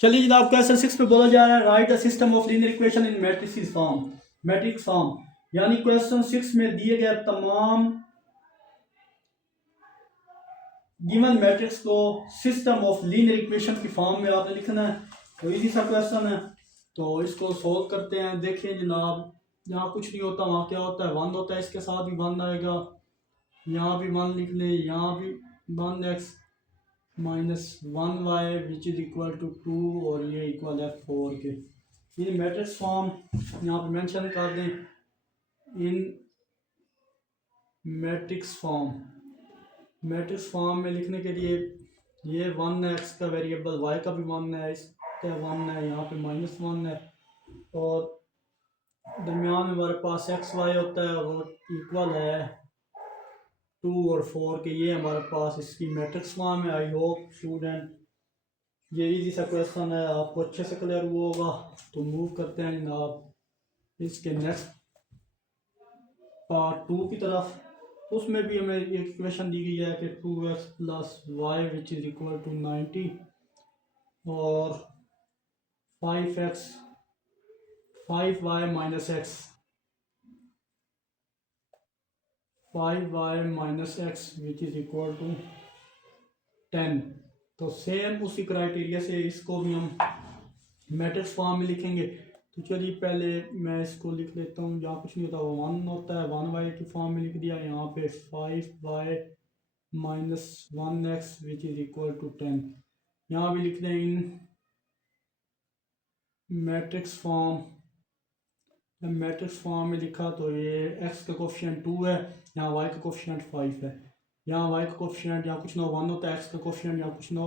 चलिए जनाब क्वेश्चन 6 पे बोला जा रहा है right the system of linear equation in matrix form, matrix form. यानी क्वेश्चन 6 में दिए गए तमाम गिवन मैट्रिक्स को सिस्टम ऑफ लीनियर इक्वेशन की फॉर्म में आपने लिखना है। तो इजी सा क्वेश्चन है, तो इसको सोल्व करते हैं। देखिए जनाब यहाँ कुछ नहीं होता, वहाँ क्या होता है 1 होता है, इसके साथ भी 1 आएगा, यहाँ भी 1 लिख लें, यहाँ भी 1x - 1y which is equal to 2 और ये इक्वल है 4 के। ये मैट्रिक्स फॉर्म यहाँ पे मेंशन कर दें इन मैट्रिक्स फॉर्म। मैट्रिक्स फॉर्म में लिखने के लिए ये 1 है, एक्स का वेरिएबल, वाई का भी 1 है, इसका 1 है, यहाँ पे -1 है, और दरमियान में हमारे पास एक्स वाई होता है वो इक्वल है 2 और 4 के। ये हमारे पास इसकी मैट्रिक्स फॉर्म है। आई होप स्टूडेंट ये इजी सा क्वेश्चन है, आपको अच्छे से क्लियर हुआ होगा। तो मूव करते हैं जनाब इसके नेक्स्ट पार्ट 2 की तरफ। उसमें भी हमें एक इक्वेशन दी गई है कि 2x + y which is equal to 90 और 5y - x 5y - x which is equal to 10। तो सेम उसी क्राइटेरिया से इसको भी हम मैट्रिक्स फॉर्म में लिखेंगे। तो चलिए पहले मैं इसको लिख लेता हूँ, जहाँ कुछ नहीं होता वो 1 होता है, 1y की फॉर्म में लिख दिया। यहाँ पे 5y - 1x which is equal to 10। यहाँ भी लिख दें इन मैट्रिक्स फॉर्म। मैट्रिक्स फॉर्म में लिखा तो ये x का कोफिशिएंट 2 है, यहाँ y का कोफिशिएंट 5 है, यहाँ y का कोफिशिएंट यहाँ कुछ ना 1 होता है, x का कोफिशिएंट यहाँ कुछ ना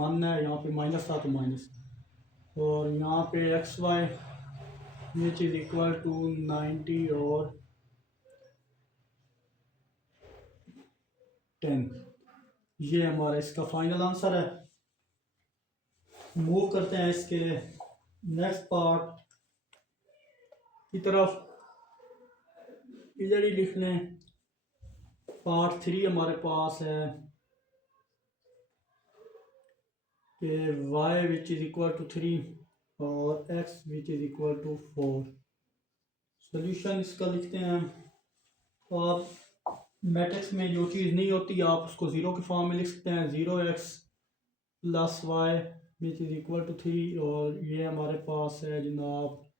1 है, यहाँ पे माइनस था तो माइनस, और यहाँ पे x Y which is equal to 90 और 10। ये हमारा इसका फाइनल आंसर है। मूव करते हैं इसके नेक्स्ट पार्ट की तरफ। इधर ही लिख लें पार्ट 3 हमारे पास है कि y which is equal to 3 और x which is equal to 4। Solution इसका लिखते हैं। तो आप मैट्रिक्स में जो चीज़ नहीं होती आप उसको ज़ीरो के फॉर्म में लिख सकते हैं, 0x + y which is equal to 3 और ये हमारे पास है जनाब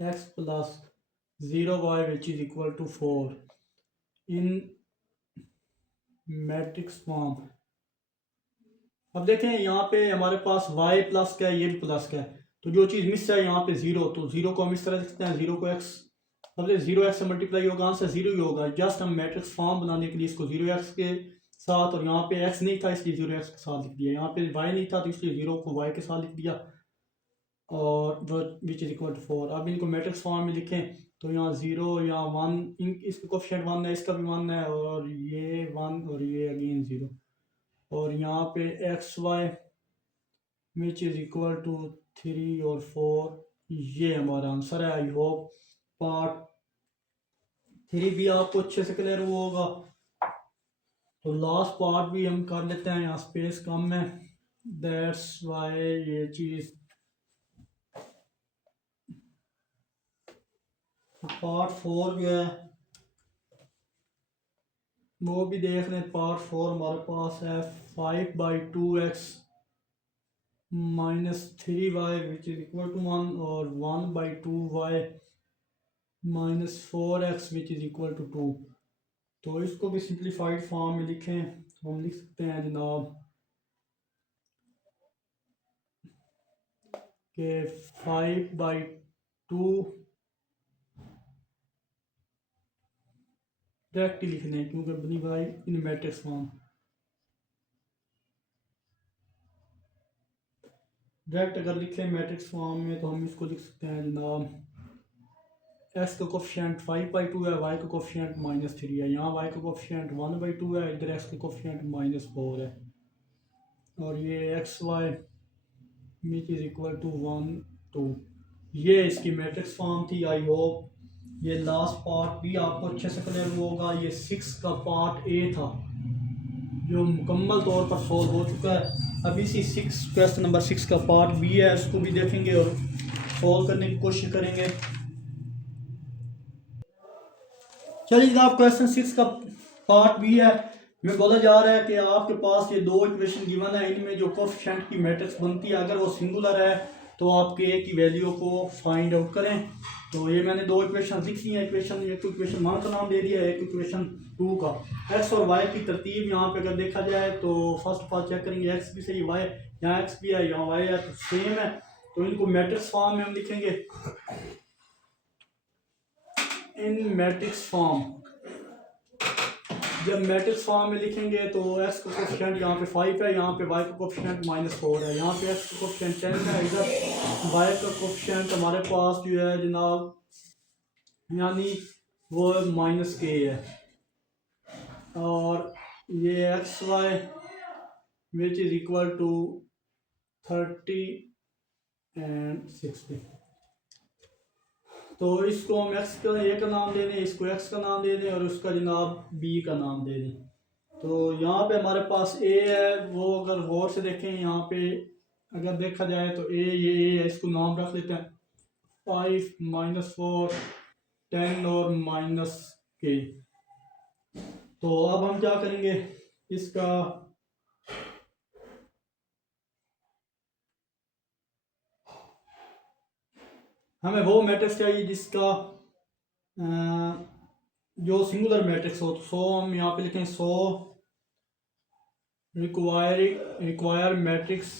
x + 0y which is equal to 4 in matrix form. अब देखें यहाँ पे हमारे पास y प्लस का है, ये भी प्लस का है, तो जो चीज़ मिस है यहाँ पे ज़ीरो, तो ज़ीरो को हम इस तरह लिख सकते हैं, ज़ीरो को x, अब ज़ीरो एक्स से मल्टीप्लाई होगा, आंसर ज़ीरो ही होगा। जस्ट हम मैट्रिक्स फॉर्म बनाने के लिए इसको ज़ीरो एक्स के साथ, और यहाँ पे x नहीं था इसलिए ज़ीरो एक्स के साथ लिख दिया, यहाँ पे y नहीं था तो इसलिए ज़ीरो को y के साथ लिख दिया, और विच इज़ इक्वल टू 4। अब इनको मैट्रिक्स फॉर्म में लिखें तो यहाँ ज़ीरो या वन, इन इसका कोफिशिएंट वन है, इसका भी वन है, और ये वन और ये अगेन ज़ीरो, और यहाँ पे x Y which is equal to 3 और 4, ये हमारा आंसर है। आई होप पार्ट 3 भी आपको अच्छे से क्लियर हुआ होगा। तो लास्ट पार्ट भी हम कर लेते हैं, यहाँ स्पेस कम है, दैट्स वाई ये चीज़। पार्ट 4 जो है वो भी देख लें। पार्ट 4 हमारे पास है 5/2x -3y which is equal to 1, और 1/2y -4x which is equal to 2। तो इसको भी सिंप्लीफाइड फॉर्म में लिखें, हम लिख सकते हैं जनाब कि 5/2 डायरेक्ट ही लिखने हैं क्योंकि बनी by in matrix form. Direct अगर लिखें मैट्रिक्स फॉर्म में तो हम इसको लिख सकते हैं जनाब, x का कोफिशिएंट 5/2 है, y का कोफिशिएंट -3 है, यहाँ y का कोफिशिएंट 1/2 है, इधर x का कोफिशिएंट -4 है, और ये x Y which is equal to 1 2। ये इसकी मैट्रिक्स फॉर्म थी। आई होप ये लास्ट पार्ट भी आपको अच्छे से क्लियर होगा। ये 6 का पार्ट ए था जो मुकम्मल तौर पर सॉल्व हो चुका है। अब इसी क्वेश्चन नंबर 6 का पार्ट बी है, उसको भी देखेंगे और सॉल्व करने की कोशिश करेंगे। चलिए जनाब, क्वेश्चन 6 का पार्ट बी है, में बोला जा रहा है कि आपके पास ये दो इक्वेशन गिवन है, इनमें जो कोफिशिएंट की मैट्रिक्स बनती है अगर वो सिंगुलर है तो आप के की वैल्यू को फाइंड आउट करें। तो ये मैंने दो इक्वेशन लिखी हैं, इक्वेशन एक इक्वेशन 1 का नाम दे दिया है, एक इक्वेशन 2 का। एक्स और वाई की तरतीब यहाँ पे अगर देखा जाए तो फर्स्ट ऑफ ऑल चेक करेंगे एक्स भी सही, वाई यहाँ एक्स भी है यहाँ वाई है तो सेम है, तो इनको मैट्रिक्स फॉर्म में हम लिखेंगे। इन मैट्रिक्स फॉर्म, जब मैट्रिक्स फॉर्म में लिखेंगे तो x का कोफिशिएंट यहाँ पे 5 है, यहाँ पे y का कोफिशिएंट -4 है, यहाँ पे x का कोफिशिएंट 10 है, इधर y का कोफिशिएंट हमारे पास जो है जनाब यानी वो -k है, और ये x Y which is equal to 30 and 60। तो इसको हम एक्स का ए का नाम दे दें, इसको एक्स का नाम दे दें, और उसका जनाब बी का नाम दे दें। तो यहाँ पे हमारे पास ए है, वो अगर गौर से देखें यहाँ पे अगर देखा जाए तो ये है, इसको नाम रख लेते हैं 5 -4 10 और -k। तो अब हम क्या करेंगे, इसका हमें वो मैट्रिक्स चाहिए जिसका जो सिंगुलर मैट्रिक्स हो। तो सो हम यहाँ पे लिखें so require matrix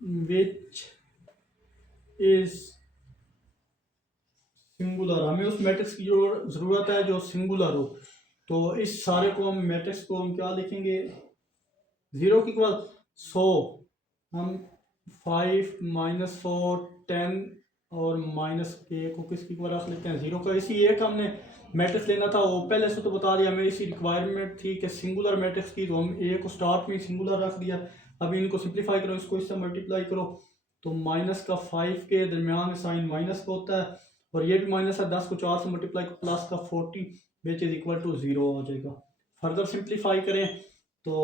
which is singular. हमें उस मैट्रिक्स की जो ज़रूरत है जो सिंगुलर हो। तो इस सारे को हम मैट्रिक्स को हम क्या लिखेंगे, 0 की इक्वल सो हम 5 -4 10 और -k को किसकी इक्वल रख लेते हैं 0 का। इसी एक हमने मैट्रिक्स लेना था, वो पहले से तो बता दिया, हमें इसी रिक्वायरमेंट थी कि सिंगुलर मैट्रिक्स की, तो हम ए को स्टार्ट में सिंगुलर रख दिया। अभी इनको सिंप्लीफाई करो, इसको इससे मल्टीप्लाई करो, तो माइनस का 5 के दरमियान में साइन माइनस का होता है, और ये भी माइनस है, 10 को 4 से मल्टीप्लाई को प्लस का 40 विच इज इक्वल टू 0 हो जाएगा। फर्दर सिंप्लीफाई करें तो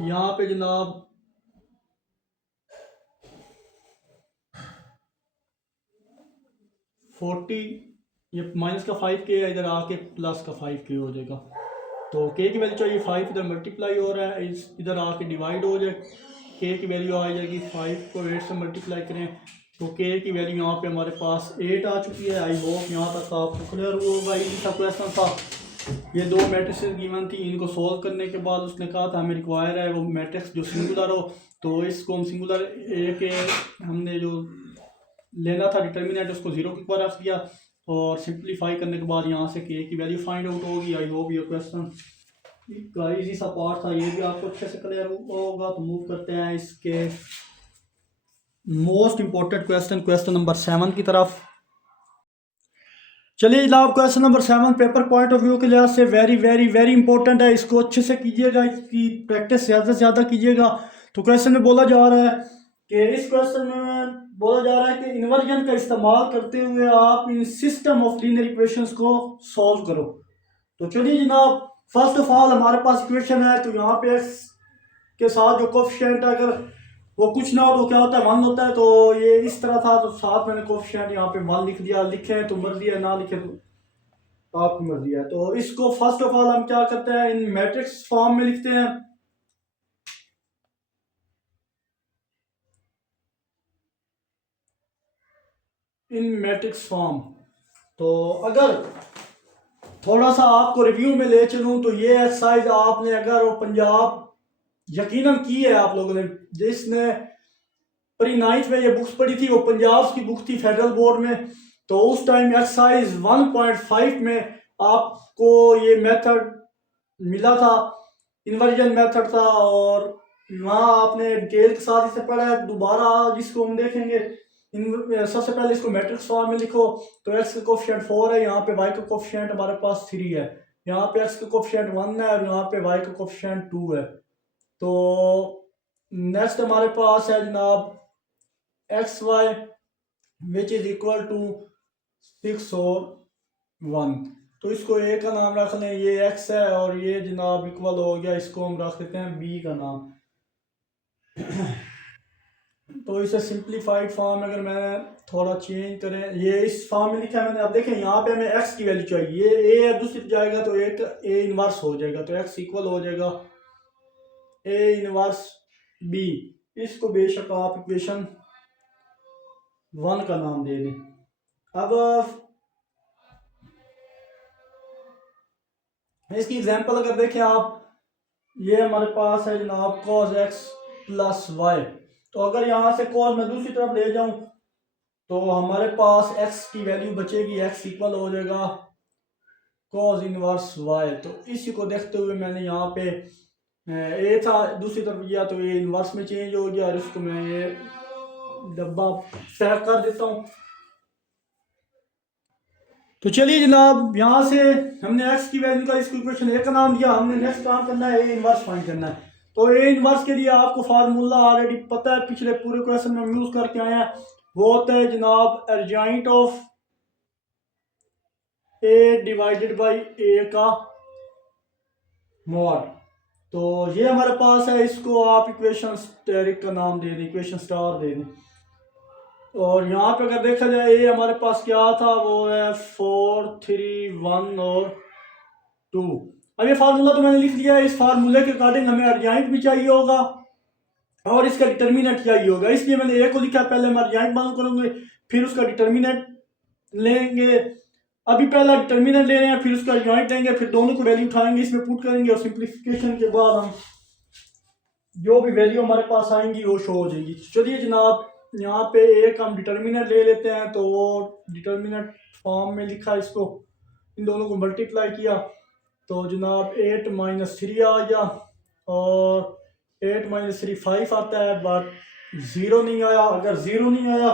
यहाँ पे जनाब ये माइनस का 5k है, इधर आके प्लस का 5k हो जाएगा। तो k की वैल्यू चाहिए 5, इधर मल्टीप्लाई हो रहा है, इधर आके डिवाइड हो जाए, k की वैल्यू आ जाएगी 5 को 8 से मल्टीप्लाई करें तो k की वैल्यू यहाँ पे हमारे पास 8 आ चुकी है। आई होप यहाँ तक आपको क्लियर होगा। यही सब क्वेश्चन था। ये दो मैट्रिक्स गिवन थी, इनको सॉल्व करने के बाद उसने कहा था हमें रिक्वायर है वो मैट्रिक्स जो सिंगुलर हो, तो इसको हम सिंगुलर ए के हमने जो लेना था डिटर्मिनेंट उसको जीरो के ऊपर रख दिया और सिंप्लीफाई करने के बाद यहाँ से के की वैल्यू फाइंड आउट होगी। आई होप योर क्वेश्चन का इजी सा पार्ट था, ये भी आपको अच्छे से क्लियर होगा। तो मूव करते हैं इसके मोस्ट इंपॉर्टेंट क्वेश्चन नंबर 7 की तरफ। चलिए जनाब, question number 7 paper point of view के लिहाज से वेरी वेरी वेरी इंपॉर्टेंट है, इसको अच्छे से कीजिएगा, इसकी प्रैक्टिस ज़्यादा से ज़्यादा कीजिएगा। तो क्वेश्चन में बोला जा रहा है कि इस क्वेश्चन में बोला जा रहा है कि इन्वर्जन का इस्तेमाल करते हुए आप इन सिस्टम ऑफ लीनियर इक्वेशंस को सॉल्व करो। तो चलिए जनाब, फर्स्ट ऑफ ऑल हमारे पास इक्वेशन है, तो यहाँ पे एक्स के साथ जो कोफिशिएंट है अगर वो कुछ ना हो तो क्या होता है 1 होता है। तो ये इस तरह था, तो साथ मैंने कोफिशिएंट यहाँ पे 1 लिख दिया, लिखे तो मर्जी है, ना लिखे तो आपकी मर्जी है। तो इसको फर्स्ट ऑफ ऑल हम क्या करते हैं, इन मैट्रिक्स फॉर्म में लिखते हैं। इन मैट्रिक्स फॉर्म। तो अगर थोड़ा सा आपको रिव्यू में ले चलूं तो ये एक्सरसाइज आपने अगर वो पंजाब यकीनन की है आप लोगों ने, जिसने प्री 9th में ये बुक्स पढ़ी थी, वो पंजाब की बुक थी फेडरल बोर्ड में। तो उस टाइम एक्सरसाइज 1.5 में आपको ये मेथड मिला था, इन्वर्जन मेथड था, और वहाँ आपने डिटेल के साथ इसे पढ़ा है। दोबारा जिसको हम देखेंगे, सबसे पहले इसको मैट्रिक्स फॉर्म में लिखो। तो एक्स का कोफिशिएंट 4 है, यहाँ पे वाई का कोफिशिएंट हमारे पास 3 है, यहाँ पे एक्स का कोफिशिएंट 1 है और यहाँ पे वाई का कोफिशिएंट 2 है। तो नेक्स्ट हमारे पास है जनाब x Y which is equal to 6 और 1। तो इसको ए का नाम रख लें, ये एक्स है, और ये जनाब इक्वल हो गया, इसको हम रख देते हैं बी का नाम। तो इसे सिंप्लीफाइड फॉर्म अगर मैं थोड़ा चेंज करें, ये इस फॉर्म में लिखा है मैंने। अब देखें यहाँ पे हमें एक्स की वैल्यू चाहिए, ये ए है, दूसरी जाएगा तो एक ए इनवर्स हो जाएगा, तो एक्स इक्वल हो जाएगा ए इनवर्स बी। इसको बेशक आप इक्वेशन 1 का नाम दे दें। अब इसकी एग्जांपल अगर देखें आप, ये हमारे पास है जनाब cos x प्लस वाई। तो अगर यहाँ से cos मैं दूसरी तरफ ले जाऊं तो हमारे पास x की वैल्यू बचेगी, x इक्वल हो जाएगा cos इनवर्स y। तो इसी को देखते हुए मैंने यहाँ पे ए था, दूसरी तरफ गया तो ये इनवर्स में चेंज हो गया, और इसको मैं ये डब्बा पैक कर देता हूँ। तो चलिए जनाब, यहाँ से हमने x की वैल्यू का इसको इक्वेशन ए का नाम दिया, हमने नेक्स्ट काम करना है ए इनवर्स फाइंड करना है। तो ए इनवर्स के लिए आपको फार्मूला ऑलरेडी पता है, पिछले पूरे क्वेश्चन में हम यूज करके आए हैं। वो होता है जनाब adjoint of A divided by A का मॉड। तो ये हमारे पास है, इसको आप इक्वेशन स्टेरिक का नाम दे दें, इक्वेशन स्टार दे दें। और यहाँ पे अगर देखा जाए ये हमारे पास क्या था, वो है 4 3 1 और 2। अब ये फार्मूला तो मैंने लिख दिया है, इस फार्मूले के अकॉर्डिंग हमें अर्जेंट भी चाहिए होगा और इसका डिटर्मिनेंट चाहिए होगा, इसलिए मैंने ए को लिखा। पहले हम अर्जेंट मालूम करेंगे, फिर उसका डिटर्मिनेंट लेंगे। अभी पहला डिटर्मिनेंट ले रहे हैं, फिर उसका अर्जेंट लेंगे, फिर दोनों को वैल्यू उठाएंगे, इसमें पुट करेंगे, और सिंप्लीफिकेशन के बाद हम जो भी वैल्यू हमारे पास आएंगी वो शो हो जाएगी। चलिए जनाब, यहाँ पे एक हम डिटर्मिनेंट ले लेते हैं। तो वो डिटर्मिनेंट फॉर्म में लिखा, इसको इन दोनों को मल्टीप्लाई किया तो जनाब 8 - 3 आ गया, और 8 - 3 5 आता है, बट 0 नहीं आया। अगर 0 नहीं आया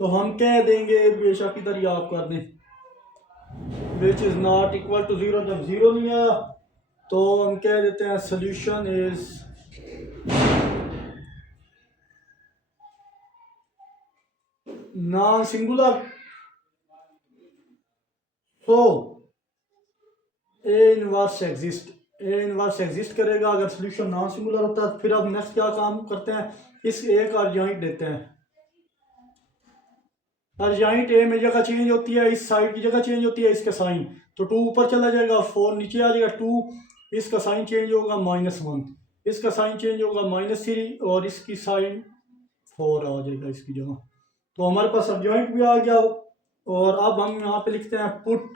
तो हम कह देंगे, बेशक इधर ही आप कर दें, which is not equal to 0। जब 0 नहीं आया तो हम कह देते हैं solution is non singular. So A inverse exist, A inverse exist करेगा अगर सोल्यूशन नॉन सिंगुलर होता है। फिर अब नेक्स्ट क्या काम करते हैं, इस ए का अर्जेंट देते हैं। अर्जेंट ए में जगह चेंज होती है, इस साइड की जगह चेंज होती है, इसका साइन। तो 2 ऊपर चला जाएगा, 4 नीचे आ जाएगा। 2 इसका साइन चेंज होगा -1, इसका साइन चेंज होगा -3, और इसकी साइन 4 आ जाएगा इसकी जगह। तो हमारे पास अर्जेंट भी आ गया। और अब हम यहाँ पे लिखते हैं put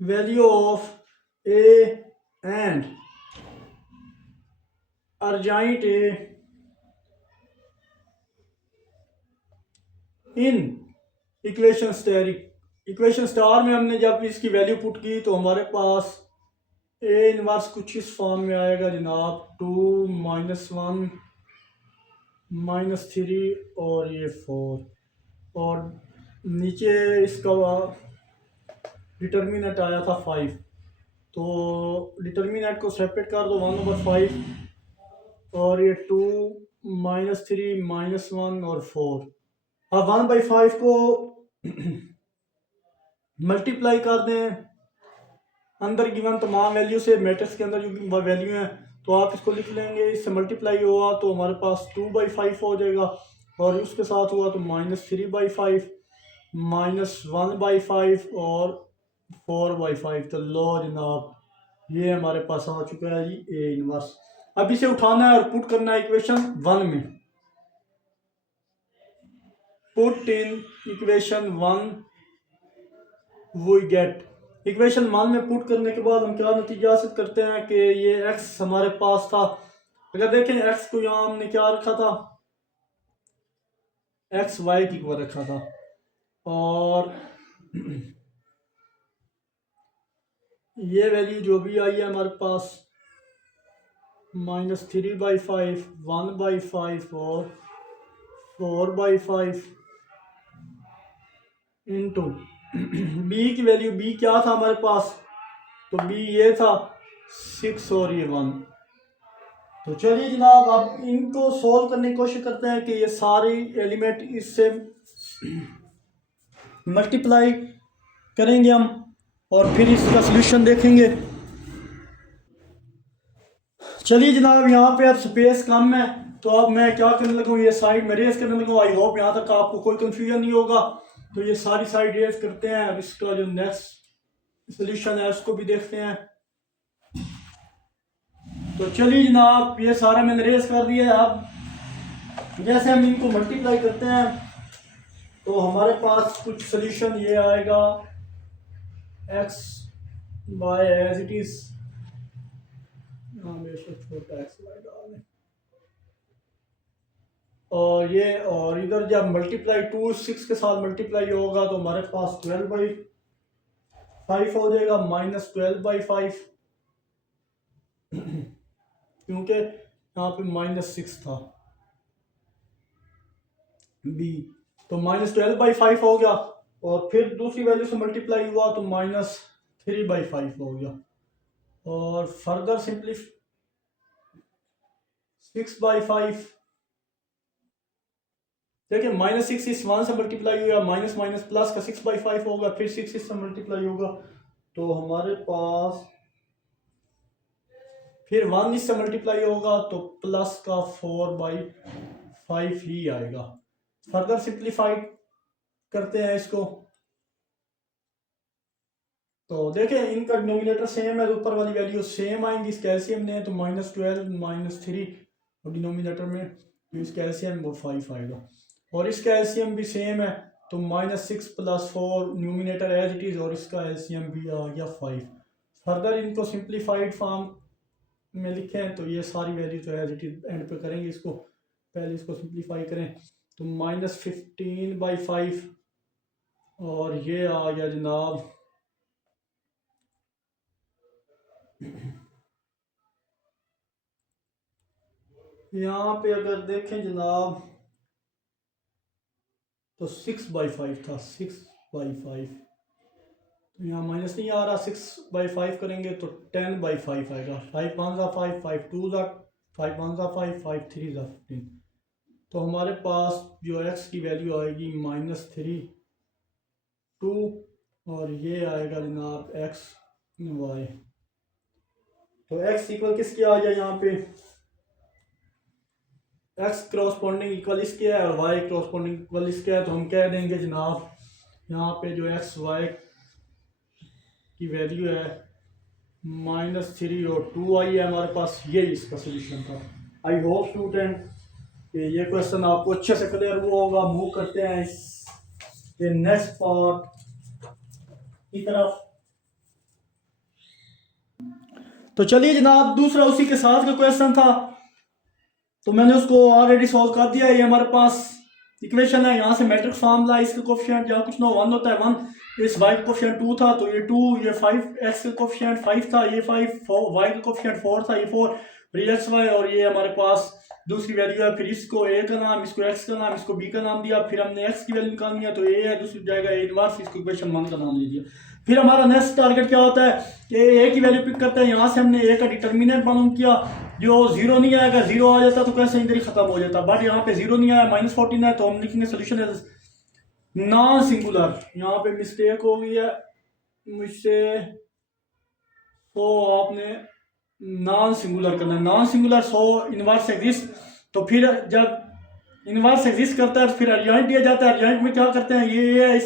value of A and argint A in equation star में हमने जब इसकी वैल्यू पुट की तो हमारे पास ए इनवर्स कुछ इस फॉर्म में आएगा जनाब, 2 - 1 - 3 और ये 4, और नीचे इसका डिटर्मिनेंट आया था 5। तो डिटर्मिनेंट को सेपरेट कर दो 1/5, और ये 2 - 3 - 1 और 4। अब 1/5 को मल्टीप्लाई कर दें अंदर गिवन तमाम वैल्यू से, मैट्रिक्स के अंदर जो वैल्यू है तो आप इसको लिख लेंगे, इससे मल्टीप्लाई हुआ तो हमारे पास 2/5 हो जाएगा, और उसके साथ हुआ तो -3/5 -1/5 और 4/5। तो लो जनाब, ये हमारे पास आ चुका है जी ए इनवर्स। अब इसे उठाना है और पुट करना है इक्वेशन 1 में। Put in equation 1 we get, equation 1 में पुट करने के बाद हम क्या नतीजा हासिल करते हैं कि ये x हमारे पास था। अगर देखें x को यहाँ हमने क्या रखा था, x y की इक्वल रखा था, और ये वैल्यू जो भी आई है हमारे पास -3/5 1/5 और 4/5 इंटू बी की वैल्यू, बी क्या था हमारे पास, तो बी ये था 6 और ये 1। तो चलिए जनाब, अब इनको सोल्व करने की कोशिश करते हैं कि ये सारी एलिमेंट इससे मल्टीप्लाई करेंगे हम और फिर इसका सलूशन देखेंगे। चलिए जनाब, यहाँ पे अब स्पेस कम है तो अब मैं क्या करने लगा हूँ, ये साइड में रेस करने लगा हूँ। आई होप यहाँ तक आपको कोई कंफ्यूजन नहीं होगा। तो ये सारी साइड रेस करते हैं, अब इसका जो नेक्स्ट सलूशन है उसको भी देखते हैं। तो चलिए जनाब, ये सारा मैंने रेस कर दिया है। अब जैसे हम इनको मल्टीप्लाई करते हैं तो हमारे पास कुछ सलूशन ये आएगा, x by as it is, छोटा x y डाल दें, और ये, और इधर जब मल्टीप्लाई 2 6 के साथ मल्टीप्लाई होगा तो हमारे पास 12/5 हो जाएगा, -12/5 क्योंकि यहाँ पे -6 था b, तो -12/5 हो गया, और फिर दूसरी वैल्यू से मल्टीप्लाई हुआ तो -3/5 हो गया, और फर्दर सिंपलीफाई 6/5, देखिए -6 इस 1 से मल्टीप्लाई हुआ, माइनस माइनस प्लस का 6/5 होगा, फिर 6 इससे मल्टीप्लाई होगा तो हमारे पास फिर 1 इससे मल्टीप्लाई होगा तो प्लस का 4/5 ही आएगा। फर्दर सिंप्लीफाई करते हैं इसको, तो देखें इनका डिनोमिनेटर सेम है तो ऊपर वाली वैल्यू सेम आएंगी। इस कैल्शियम ने तो -12 -3, और डिनोमिनेटर में जो इस कैल्शियम वो 5 आएगा, और इस कैल्शियम भी सेम है तो -6 + 4 न्यूमिनेटर एज इट इज, और इसका एलसीएम भी आ गया 5। फर्दर इनको सिंप्लीफाइड फॉर्म में लिखें तो ये सारी वैल्यू तो एज इट इज एंड पे करेंगे। इसको पहले इसको सिंप्लीफाई करें तो -15/5, और ये आ गया जनाब यहाँ पे अगर देखें जनाब तो 6/5 था, 6/5, तो यहाँ माइनस नहीं आ रहा, 6/5 करेंगे तो 10/5 आएगा। 5 1 ज़ा 5, 5 2 ज़ा 5 1 ज़ा 5, 5 3 ज़ा 15। तो हमारे पास जो x की वैल्यू आएगी -3 2, और ये आएगा जनाब x y। तो x इक्वल किसके आ गया, यहाँ पे x क्रॉसपोंडिंग इक्वल इसके है और y क्रॉसपोंडिंग इक्वल इसके है, तो हम कह देंगे जनाब यहाँ पे जो x y की वैल्यू है -3 और 2 आई है हमारे पास, ये इसका सोल्यूशन था। आई होप स्टूडेंट कि ये क्वेश्चन आपको अच्छे से क्लियर हुआ होगा। मूव करते हैं इस नेक्स्ट पार्ट की तरफ। तो चलिए जनाब, दूसरा उसी के साथ का क्वेश्चन था, तो मैंने उसको ऑलरेडी सॉल्व कर दिया। ये हमारे पास इक्वेशन है, यहाँ से मैट्रिक्स फार्मूला, इसका कोफिशिएंट जहाँ कुछ ना 1 होता है 1, इस y का कोफिशिएंट 2 था तो ये 2, ये 5, x का कोफिशिएंट 5 था, ये 5, y का कोफिशिएंट 4 था, ये 4, और ये xy, और ये हमारे पास दूसरी वैल्यू है। फिर इसको a का नाम, इसको x का नाम, इसको b का नाम दिया। फिर हमने x की वैल्यू निकालनी है तो a है, दूसरी जाएगा a इनवर्स, इसको इक्वेशन 1 का नाम दे दिया। फिर हमारा नेक्स्ट टारगेट क्या होता है कि a की वैल्यू पिक करते हैं। यहाँ से हमने a का डिटर्मिनेंट मालूम किया, जो 0 नहीं आएगा, 0 आ जाता तो कैसे इधर ही खत्म हो जाता, बट यहाँ पे 0 नहीं आया, -14 है, तो हम लिखेंगे सोल्यूशन है नॉन सिंगुलर। यहाँ पे मिस्टेक हो गई है मुझसे, तो आपने नॉन सिंगुलर करना है, नॉन सिंगुलर। सो इनवर्स एग्जिस्ट, तो फिर जब इनवर्स एग्जिस्ट करता है तो फिर अर्जेंट दिया जाता है। अर्जेंट में क्या करते हैं, ये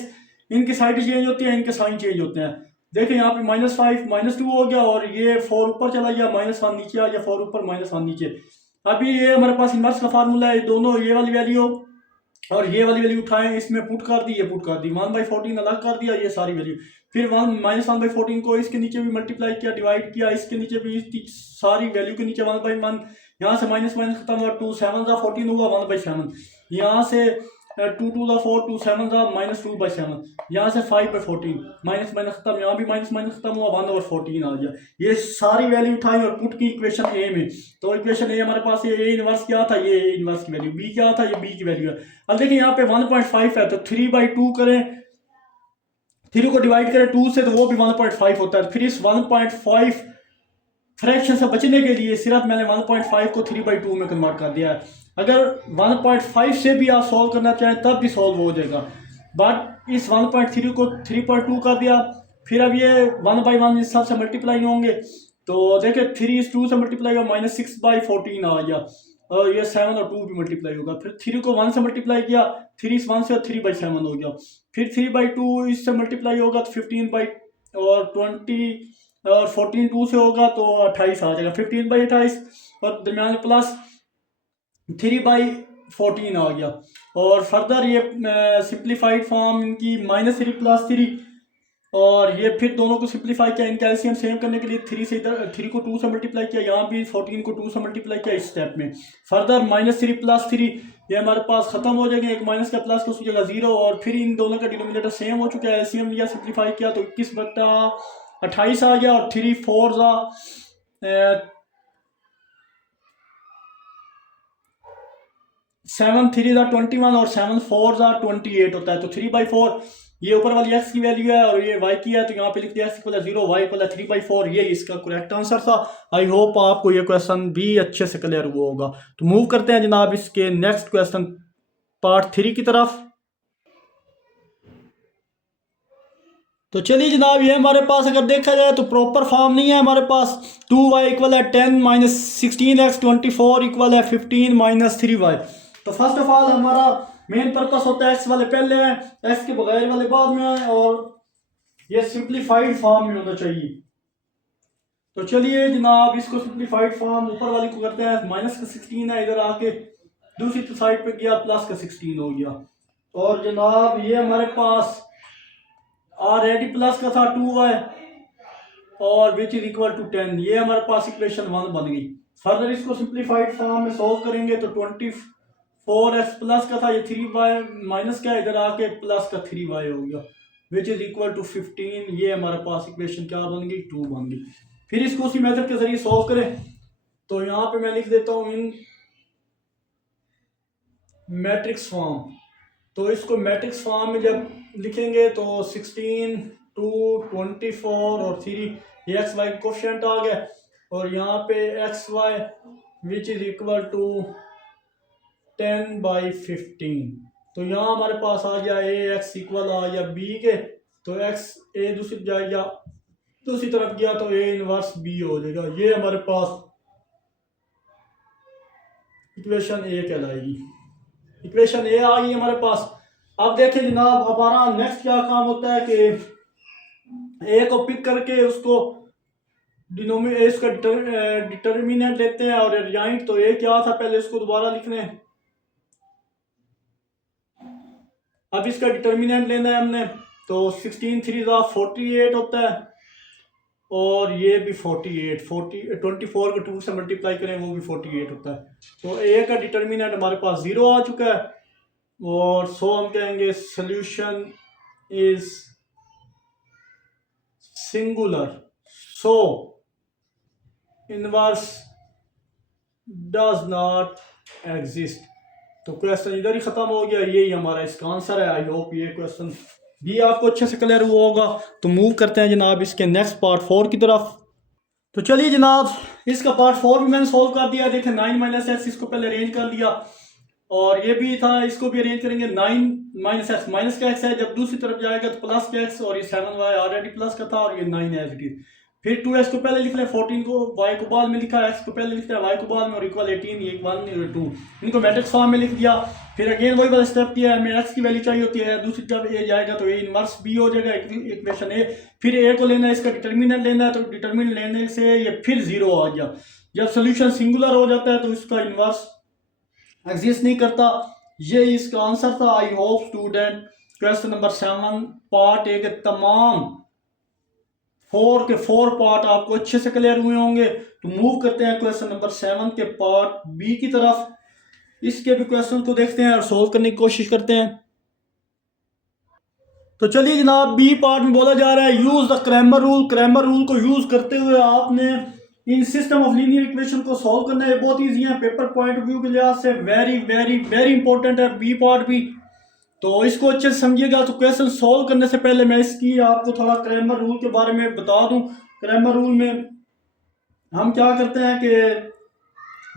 इनकी साइड चेंज होती है, इनके साइन चेंज होते हैं। देखिए यहाँ पे -5 -2 हो गया, और ये 4 ऊपर चला गया, -1 नीचे आ गया, 4 ऊपर -1 नीचे। अभी ये हमारे पास इनवर्स का फार्मूला है, दोनों ये वाली वैल्यू और ये वाली वैल्यू उठाएं, इसमें पुट कर दी, ये पुट कर दी, 1/14 अलग कर दिया, ये सारी वैल्यू। फिर -1/14 को इसके नीचे भी मल्टीप्लाई किया, डिवाइड किया, इसके नीचे भी सारी वैल्यू के नीचे 1/1, यहाँ से माइनस माइनस खत्म हुआ, 2 7 14 हुआ 1/7, यहाँ से 2 2 4 2 7 -2/7, यहाँ से 5/14, माइनस माइनस खत्म, यहाँ भी माइनस माइनस खत्म हुआ, 1/14 आ गया। ये सारी वैल्यू उठाई और पुट की इक्वेशन ए में। तो इक्वेशन ए हमारे पास ये ए इनवर्स क्या था, ये ए इनवर्स की वैल्यू, बी क्या था, ये बी की वैल्यू है। अब देखिए यहाँ पे 1.5 है, तो 3/2 करें, 3 को डिवाइड करें 2 से तो वो भी 1.5 होता है। फिर इस 1.5 फ्रैक्शन से बचने के लिए सिर्फ मैंने 1.5 को 3/2 में कन्वर्ट कर दिया है। अगर 1.5 से भी आप सॉल्व करना चाहें तब भी सॉल्व हो जाएगा, बट इस 1.3 को 3/2 कर दिया। फिर अब ये 1/1 इस सब से मल्टीप्लाई होंगे, तो देखिए 3 इस 2 से मल्टीप्लाई होगा, -6/14 आ गया, और ये 7 और 2 भी मल्टीप्लाई होगा। फिर 3 को 1 से मल्टीप्लाई किया, 3 इस 1 से, और 3/7 हो गया। फिर 3/2 इससे मल्टीप्लाई होगा तो 15 और 20 और 14 2 से होगा तो 28 आ जाएगा, 15/28, और दरमियान प्लस 3/14 आ गया। और फर्दर ये सिंप्लीफाइड फॉर्म इनकी -3 + 3, और ये फिर दोनों को सिंप्लीफाई किया, इनका एलसीएम सेम करने के लिए 3 से इधर 3 को 2 से मल्टीप्लाई किया, यहाँ भी 14 को 2 से मल्टीप्लाई किया इस स्टेप में। फर्दर -3 + 3 ये हमारे पास खत्म हो जाएगा, एक माइनस का प्लस को जगह 0, और फिर इन दोनों का डिनोमिनेटर सेम हो चुका है, एलसीएम लिया, सिंप्लीफाई किया तो 21/28 आ गया, और 3 4 7 3 21 और 7 4 28 होता है। तो 3/4 ये ऊपर वाली x की वैल्यू है, और ये y की है, तो यहाँ पे लिख दिया x = 0, y = 3/4, ये इसका करेक्ट आंसर था। आई होप आपको ये क्वेश्चन भी अच्छे से क्लियर हुआ होगा। तो मूव करते हैं जनाब इसके नेक्स्ट क्वेश्चन पार्ट 3 की तरफ। तो चलिए जनाब, ये हमारे पास अगर देखा जाए तो प्रॉपर फॉर्म नहीं है हमारे पास। 2y = 10 - 16x 24 = 15 - 3y। तो फर्स्ट ऑफ ऑल हमारा मेन पर्पस होता है एक्स वाले पहले हैं, एक्स के बगैर वाले बाद में है, और ये सिंप्लीफाइड फॉर्म में होना चाहिए। तो चलिए जनाब, इसको सिंप्लीफाइड फॉर्म ऊपर वाले को करते हैं। -16 है, इधर आके दूसरी साइड पे गया, +16 हो गया। और जनाब ये हमारे पास ऑलरेडी प्लस का था 2y, और विच इज इक्वल टू 10, ये हमारे पास इक्वेशन 1 बन गई। फर्दर इसको सिंप्लीफाइड फॉर्म में सॉल्व करेंगे तो 24x प्लस का था, ये 3y माइनस का, इधर आके प्लस का 3y हो गया, विच इज इक्वल टू 15, ये हमारे पास इक्वेशन क्या बन गई, 2 बन गई। फिर इसको उसी मेथड के जरिए सॉल्व करें, तो यहाँ पे मैं लिख देता हूँ इन मैट्रिक्स फॉर्म। तो इसको मैट्रिक्स फॉर्म में जब लिखेंगे तो 16 2 24 और 3 ये एक्स वाई कोफिशिएंट आ गया, और यहाँ पे x Y which is equal to 10/15। तो यहाँ हमारे पास आ गया ए एक्स इक्वल आ गया बी के, तो एक्स ए दूसरी जाएगा, दूसरी तरफ गया तो ए इनवर्स बी हो जाएगा। ये हमारे पास इक्वेशन ए कहलाएगी। इक्वेशन ए आ गई हमारे पास। अब देखें जनाब, हमारा नेक्स्ट क्या काम होता है कि ए को पिक करके उसको इसका डिटर्मिनेंट लेते हैं, और एडजॉइंट, तो ए क्या था पहले इसको दोबारा लिख लें। अब इसका डिटर्मिनेंट लेना है हमने, तो 16 3 48 होता है, और ये भी 48, 24 को 2 से मल्टीप्लाई करें वो भी 48 होता है। तो ए का डिटर्मिनेंट हमारे पास 0 आ चुका है और सो हम कहेंगे solution is singular, so inverse does not exist. तो क्वेश्चन इधर ही खत्म हो गया, यही हमारा इसका आंसर है। आई होप ये क्वेश्चन भी आपको अच्छे से क्लियर हुआ होगा। तो मूव करते हैं जनाब इसके नेक्स्ट पार्ट 4 की तरफ। तो चलिए जनाब इसका पार्ट 4 भी मैंने सोल्व कर दिया। देखें 9 माइनस एक्स इसको पहले अरेंज कर लिया और ये भी था, इसको भी अरेंज करेंगे। 9 माइनस एक्स, माइनस का एक्स है, जब दूसरी तरफ जाएगा तो प्लस का एक्स, और ये 7y ऑलरेडी प्लस का था और ये 9 एज इट इज। फिर 2x को पहले लिख लें, 14 को y को बाद में लिखा, x को पहले लिखते हैं y को बाद में, और इक्वल 18, ये 1 और 2 इनको मैट्रिक्स फॉर्म में लिख दिया। फिर अगेन वही वाला स्टेप किया, हमें x की वैल्यू चाहिए होती है, दूसरी तरफ a जाएगा तो a इनवर्स b हो जाएगा इक्वेशन a। फिर a को लेना है, इसका डिटर्मिनेंट लेना है, तो डिटर्मिनेंट लेने से ये फिर 0 आ गया। जब सोल्यूशन सिंगुलर हो जाता है तो इसका इनवर्स एग्जिस्ट नहीं करता। ये इसका आंसर था। I hope student question number 7 part A के तमाम 4 पार्ट आपको अच्छे से क्लियर हुए होंगे। तो मूव करते हैं क्वेश्चन नंबर 7 के पार्ट बी की तरफ। इसके भी क्वेश्चन को देखते हैं और सोल्व करने की कोशिश करते हैं। तो चलिए जनाब बी पार्ट में बोला जा रहा है use the Cramer rule. Cramer rule को यूज करते हुए आपने इन सिस्टम ऑफ लीनियर इक्वेशन को सॉल्व करना है। बहुत इजी है, पेपर पॉइंट ऑफ व्यू के लिहाज से वेरी वेरी वेरी इंपॉर्टेंट है बी पार्ट भी। तो इसको अच्छे से समझिएगा। तो क्वेश्चन सॉल्व करने से पहले मैं इसकी आपको थोड़ा क्रैमर रूल के बारे में बता दूं। क्रैमर रूल में हम क्या करते हैं कि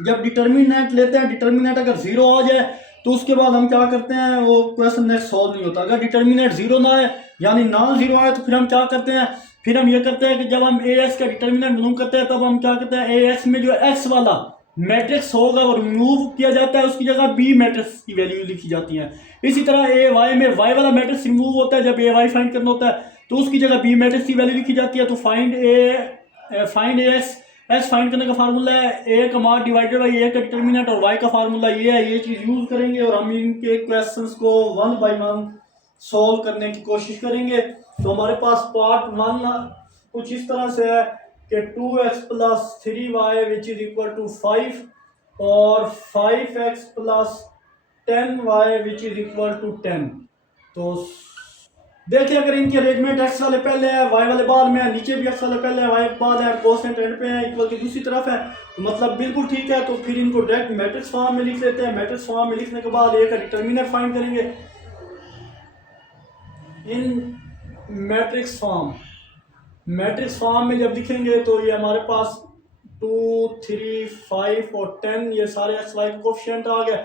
जब डिटर्मिनेंट लेते हैं, डिटर्मिनेंट अगर 0 आ जाए तो उसके बाद हम क्या करते हैं, वो क्वेश्चन नेक्स्ट सॉल्व नहीं होता। अगर डिटर्मिनेंट 0 ना आए यानी नॉन 0 आए तो फिर हम क्या करते हैं, फिर हम ये करते हैं कि जब हम ए एक्स का डिटर्मिनेंट मालूम करते हैं तब हम क्या करते हैं, ए एक्स में जो एक्स वाला मैट्रिक्स होगा वो रिमूव किया जाता है, उसकी जगह बी मैट्रिक्स की वैल्यू लिखी जाती है। इसी तरह ए वाई में वाई वाला मैट्रिक्स रिमूव होता है, जब ए वाई फाइंड करना होता है तो उसकी जगह बी मैट्रिक्स की वैल्यू लिखी जाती है। तो फाइंड ए एक्स फाइंड करने का फार्मूला है ए का मार्क डिवाइडेड बाई ए का डिटर्मिनेंट, और वाई का फार्मूला ये है। ये चीज़ यूज करेंगे और हम इनके क्वेश्चंस को 1 बाय 1 सॉल्व करने की कोशिश करेंगे। तो हमारे पास पार्ट 1 कुछ इस तरह से है कि 2x plus 3y which is equal to 5 और 5x plus 10y which is equal to 10। तो देखिए अगर इनके अरेंजमेंट x वाले पहले है y वाले बाद में है, नीचे भी x वाले पहले है y बाद है, कोसेंट एंड पे है, इक्वल की दूसरी तरफ है, तो मतलब बिल्कुल ठीक है। तो फिर इनको डायरेक्ट मैट्रिक्स फॉर्म में लिख लेते हैं। मैट्रिक्स फॉर्म में लिखने के बाद a का डिटर्मिनेंट फाइंड करेंगे इन मैट्रिक्स फॉर्म में जब लिखेंगे तो ये हमारे पास 2, 3, 5 और 10 ये सारे एक्स वाई के कोफिशिएंट आ गए।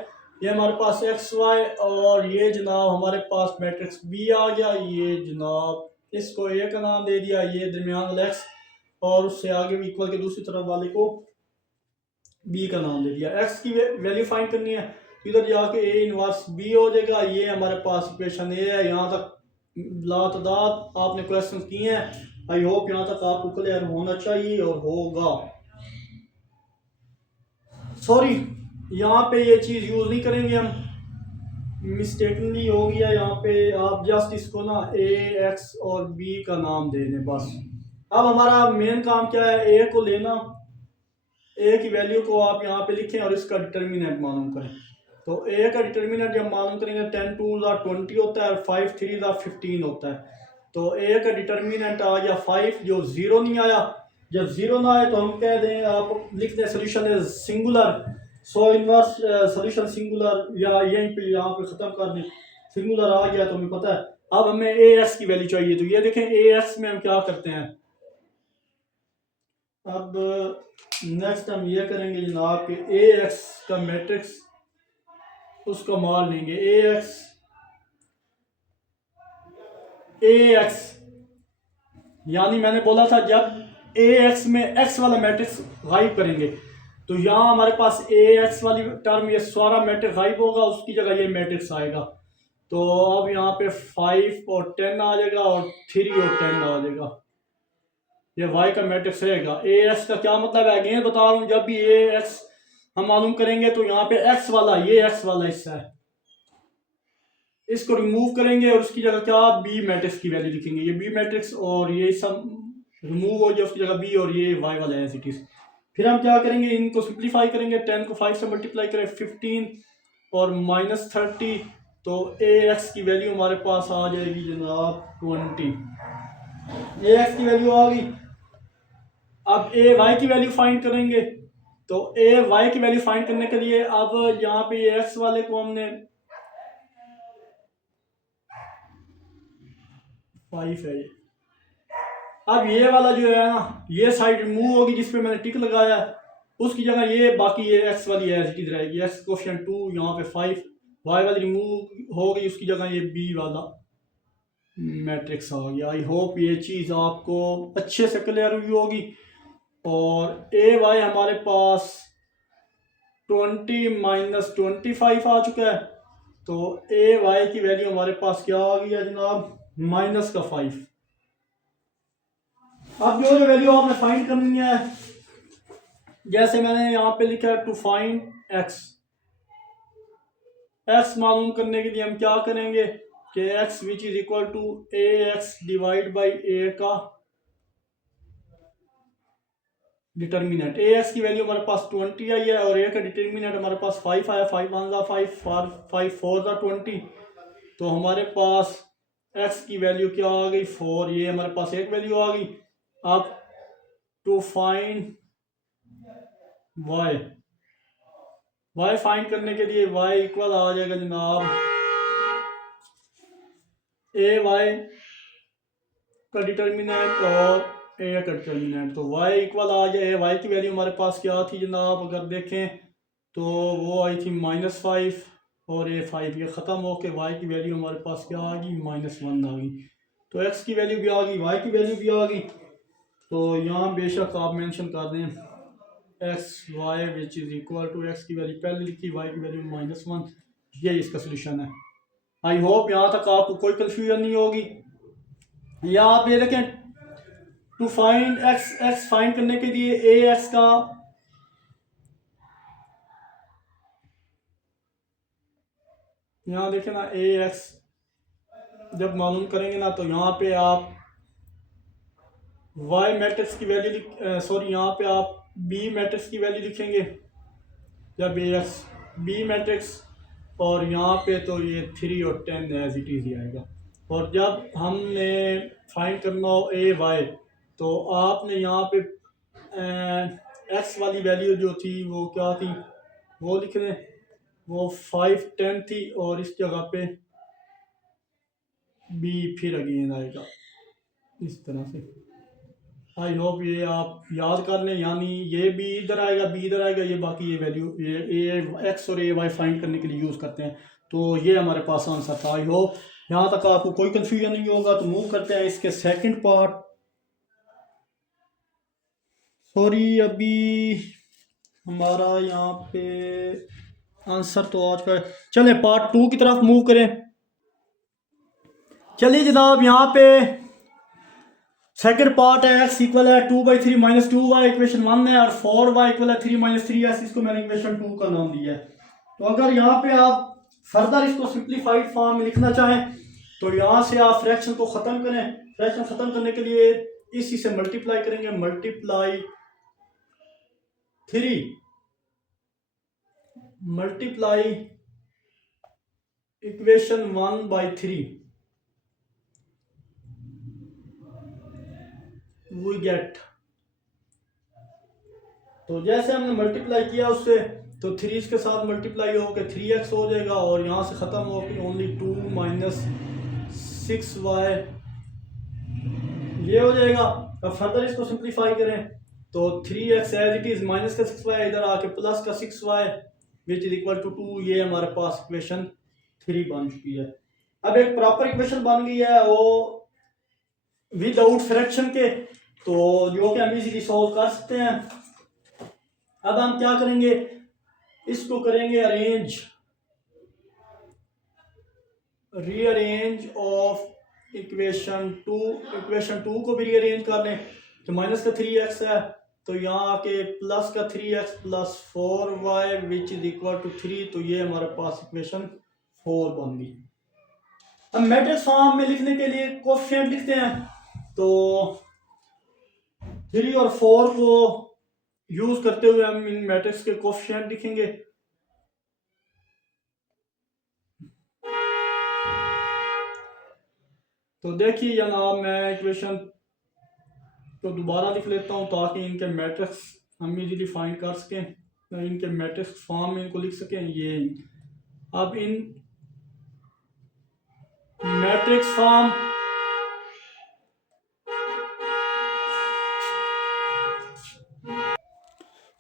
ये हमारे पास एक्स वाई और ये जनाब हमारे पास मैट्रिक्स बी आ गया। ये जनाब इसको ए का नाम दे दिया, ये दरमियान वाला एक्स, और उससे आगे भी इक्वल के दूसरी तरफ वाले को बी का नाम दे दिया। एक्स की वैल्यू फाइंड करनी है, इधर जाके ए इनवर्स बी हो जाएगा। ये हमारे पास इक्वेशन ए है। यहाँ तक लातदाद आपने क्वेश्चन किए हैं। आई होप यहाँ तक आपको क्लियर होना चाहिए और होगा। सॉरी यहाँ पे ये चीज़ यूज़ नहीं करेंगे हम, मिस्टेकनली हो गया यहाँ पे। आप जस्ट इसको ना ए एक्स और बी का नाम दे दें बस। अब हमारा मेन काम क्या है, ए को लेना, ए की वैल्यू को आप यहाँ पे लिखें और इसका डिटर्मिनेंट मालूम करें। तो ए का डिटर्मिनेंट जब मालूम करेंगे 10 2 20 होता है और 5 3 15 होता है। तो ए का डिटर्मिनेंट आ गया 5, जो 0 नहीं आया। जब 0 ना आए तो हम कह दें, आप लिख दें solution is singular, so inverse solution singular, या यहीं पे यहाँ पे ख़त्म कर दें। सिंगुलर आ गया तो हमें पता है। अब हमें ए एक्स की वैल्यू चाहिए, तो ये देखें ए एक्स में हम क्या करते हैं। अब नेक्स्ट हम ये करेंगे जनाब कि ए एक्स का मैट्रिक्स उसका मान लेंगे ए एक्स, यानी मैंने बोला था जब ए एक्स में एक्स वाला मैट्रिक्स गायब करेंगे तो यहाँ हमारे पास ए एक्स वाली टर्म, ये सारा मैट्रिक्स गायब होगा, उसकी जगह ये मैट्रिक्स आएगा। तो अब यहाँ पे 5 और 10 आ जाएगा और 3 और 10 आ जाएगा। ये वाई का मैट्रिक्स रहेगा। ए एक्स का क्या मतलब है, अगेन बता रहा हूँ, जब भी ए एक्स हम मालूम करेंगे तो यहाँ पे एक्स वाला, ये एक्स वाला हिस्सा है, इसको रिमूव करेंगे और उसकी जगह क्या बी मैट्रिक्स की वैल्यू लिखेंगे। ये बी मैट्रिक्स और ये सब रिमूव हो जाए, उसकी जगह बी और ये वाई वाला एज इट इज। फिर हम क्या करेंगे, इनको सिंप्लीफाई करेंगे। 10 को 5 से मल्टीप्लाई करें 15 और -30, तो ए एक्स की वैल्यू हमारे पास आ जाएगी जनाब 20। ए एक्स की वैल्यू आ गई। अब ए वाई की वैल्यू फाइंड करेंगे। तो ए वाई की वैल्यू फाइंड करने के लिए अब यहाँ पे ए एक्स वाले को हमने 5 है। अब ये वाला जो है ना, ये साइड रिमूव होगी जिसपे मैंने टिक लगाया है, उसकी जगह ये बाकी ये एक्स वाली एज इट इज रहेगी। एक्स कोफिशिएंट 2, यहाँ पे 5, वाई वाली रिमूव हो गई, उसकी जगह ये बी वाला मैट्रिक्स आ गया। आई होप ये चीज़ आपको अच्छे से क्लियर हुई होगी। और ए वाई हमारे पास 20 - 25 आ चुका है। तो ए वाई की वैल्यू हमारे पास क्या आ गई है जनाब, -5। अब जो वैल्यू आपने फाइंड करनी है, जैसे मैंने यहाँ पे लिखा है टू फाइंड एक्स। एक्स मालूम करने के लिए हम क्या करेंगे कि X which is equal to A x divide by A का डिटर्मिनेंट। ए एक्स की वैल्यू हमारे पास 20 आई है और ए का डिटर्मिनेंट हमारे पास 5 आया। 5 1 ज़ा 5, 5 4 ज़ा 20। तो हमारे पास एक्स की वैल्यू क्या आ गई, 4। ये हमारे पास एक वैल्यू आ गई। अब to find y, y find करने के लिए वाई इक्वल आ जाएगा जनाब ए वाई का डिटर्मिनेंट और ए का डिटर्मिनेंट। तो वाई इक्वल आ जाए, वाई की वैल्यू हमारे पास क्या थी जनाब, अगर देखें तो वो आई थी -5 और ए 5। ये ख़त्म हो के वाई की वैल्यू हमारे पास क्या आ गई, -1 आ गई। तो एक्स की वैल्यू भी आ गई, वाई की वैल्यू भी आ गई। तो यहाँ बेशक आप मेंशन कर दें x Y which is equal to, x की वैल्यू पहले लिखी, वाई की वैल्यू -1। ये इसका सोल्यूशन है। आई होप यहाँ तक आपको कोई कन्फ्यूजन नहीं होगी। या आप ये देखें to find x, x find करने के लिए ए एक्स का यहाँ देखें ना, ए एक्स जब मालूम करेंगे ना, तो यहाँ पे आप वाई मैट्रिक्स की वैल्यू सॉरी यहाँ पे आप बी मैट्रिक्स की वैल्यू लिखेंगे जब ए एक्स बी मैट्रिक्स, और यहाँ पे तो ये 3 और 10 एज इट इज ही आएगा। और जब हमने फाइंड करना हो ए वाई, तो आपने यहाँ पे एक्स वाली वैल्यू जो थी वो क्या थी, वो लिख लें, वो 5 10 थी और इस जगह पे बी फिर अगेन आएगा इस तरह से। आई होप ये आप याद कर लें, यानी ये बी इधर आएगा, बी इधर आएगा, ये बाकी ये वैल्यू ये एक्स और ए वाई फाइंड करने के लिए यूज़ करते हैं। तो ये हमारे पास आंसर था। आई होप यहाँ तक आपको कोई कंफ्यूजन नहीं होगा। तो मूव करते हैं इसके सेकंड पार्ट। सॉरी अभी हमारा यहाँ पे आंसर तो आज का, चले पार्ट 2 की तरफ मूव करें। चलिए जनाब, यहाँ पे सेकंड पार्ट है, x इक्वल है 2/3 - 2y, इक्वेशन 1 है, और 4y इक्वल है 3 - 3s, इसको मैंने इक्वेशन 2 का नाम दिया है। तो अगर यहाँ पे आप फर्दर इसको सिंप्लीफाइड फॉर्म में लिखना चाहें, तो यहाँ से आप फ्रैक्शन को ख़त्म करें। फ्रैक्शन ख़त्म करने के लिए इसी से मल्टीप्लाई करेंगे, multiply 3 multiply equation 1/3, we get. तो जैसे हमने मल्टीप्लाई किया उससे, तो 3 के साथ मल्टीप्लाई होकर 3x हो जाएगा, और यहाँ से ख़त्म होकर ओनली 2 - 6y ये हो जाएगा। अब फर्दर इसको सिंप्लीफाई करें तो 3x as it is, minus का 6y इधर आके प्लस का 6y which is equal to 2। ये हमारे पास इक्वेशन 3 बन चुकी है। अब एक प्रॉपर इक्वेशन बन गई है वो विदाउट फ्रैक्शन के, तो जो कि हम इजीली सॉल्व कर सकते हैं। अब हम क्या करेंगे, इसको करेंगे arrange, rearrange of equation 2। Equation 2 को भी रीअरेंज कर लें, तो माइनस का 3x है, तो यहाँ आके प्लस का 3x plus 4y which is equal to 3। तो ये हमारे पास इक्वेशन 4 बन गई। अब मैट्रिक्स फॉर्म में लिखने के लिए कोफिशिएंट लिखते हैं। तो 3 और 4 को यूज करते हुए हम इन मैट्रिक्स के कोफिशिएंट लिखेंगे। तो देखिए जनाब, मैं इक्वेशन तो दोबारा लिख लेता हूँ ताकि इनके मैट्रिक्स हम इजीली फाइंड कर सकें, इनके मैट्रिक्स फॉर्म में इनको लिख सकें। ये अब इन मैट्रिक्स फॉर्म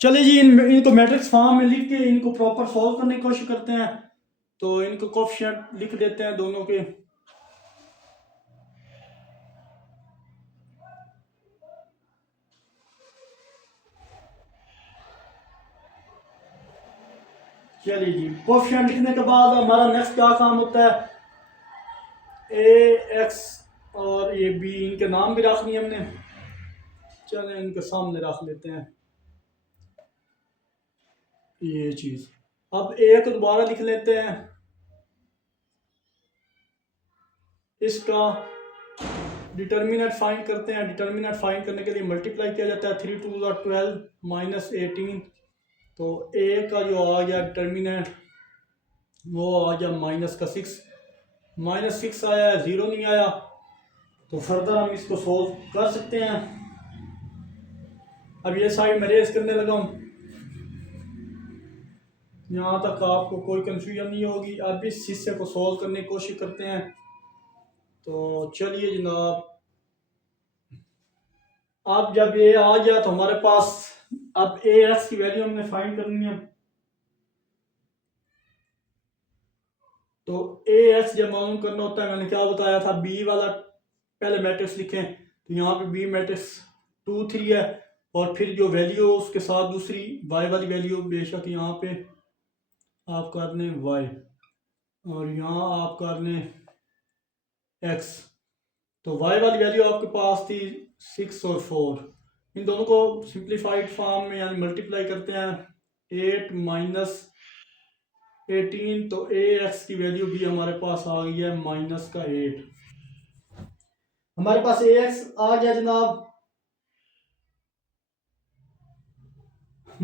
चलिए जी, इनको मैट्रिक्स फॉर्म में लिख के इनको प्रॉपर सॉल्व करने की कोशिश करते हैं। तो इनको कोफिशिएंट लिख देते हैं दोनों के। चलिए जी, कोफिशिएंट लिखने के बाद हमारा नेक्स्ट क्या काम होता है, ए एक्स और ए बी, इनके नाम भी रख दिए हमने। चलें इनके सामने रख लेते हैं ये चीज़। अब ए को दोबारा लिख लेते हैं। इसका डिटर्मिनेंट फाइंड करते हैं। डिटर्मिनेंट फाइंड करने के लिए मल्टीप्लाई किया जाता है। 3 2 12 माइनस 18। तो ए का जो आ गया डिटर्मिनेंट वो आ गया माइनस का 6। माइनस 6 आया है, 0 नहीं आया। तो फर्दर हम इसको सोल्व कर सकते हैं। अब ये साइड मैं रेज करने लगा हूँ, यहाँ तक आपको कोई कंफ्यूजन नहीं होगी। अब इस हिस्से को सोल्व करने की कोशिश करते हैं। तो चलिए जनाब, अब जब ये आ गया तो हमारे पास अब ए एक्स की वैल्यू हमने फाइंड करनी है। तो ए एक्स जब मालूम करना होता है, मैंने क्या बताया था, बी वाला पहले मैट्रिक्स लिखें। तो यहाँ पे बी मैट्रिक्स 2 3 है, और फिर जो वैल्यू उसके साथ दूसरी वाई वाली वैल्यू, बेशक यहाँ पे आप कर लें वाई और यहाँ आप कर लें एक्स। तो वाई वाली वैल्यू आपके पास थी 6 और 4। इन दोनों को सिंप्लीफाइड फॉर्म में यानी मल्टीप्लाई करते हैं। 8 माइनस 18, तो ए एक्स की वैल्यू भी हमारे पास आ गई है माइनस का 8। हमारे पास ए एक्स आ गया जनाब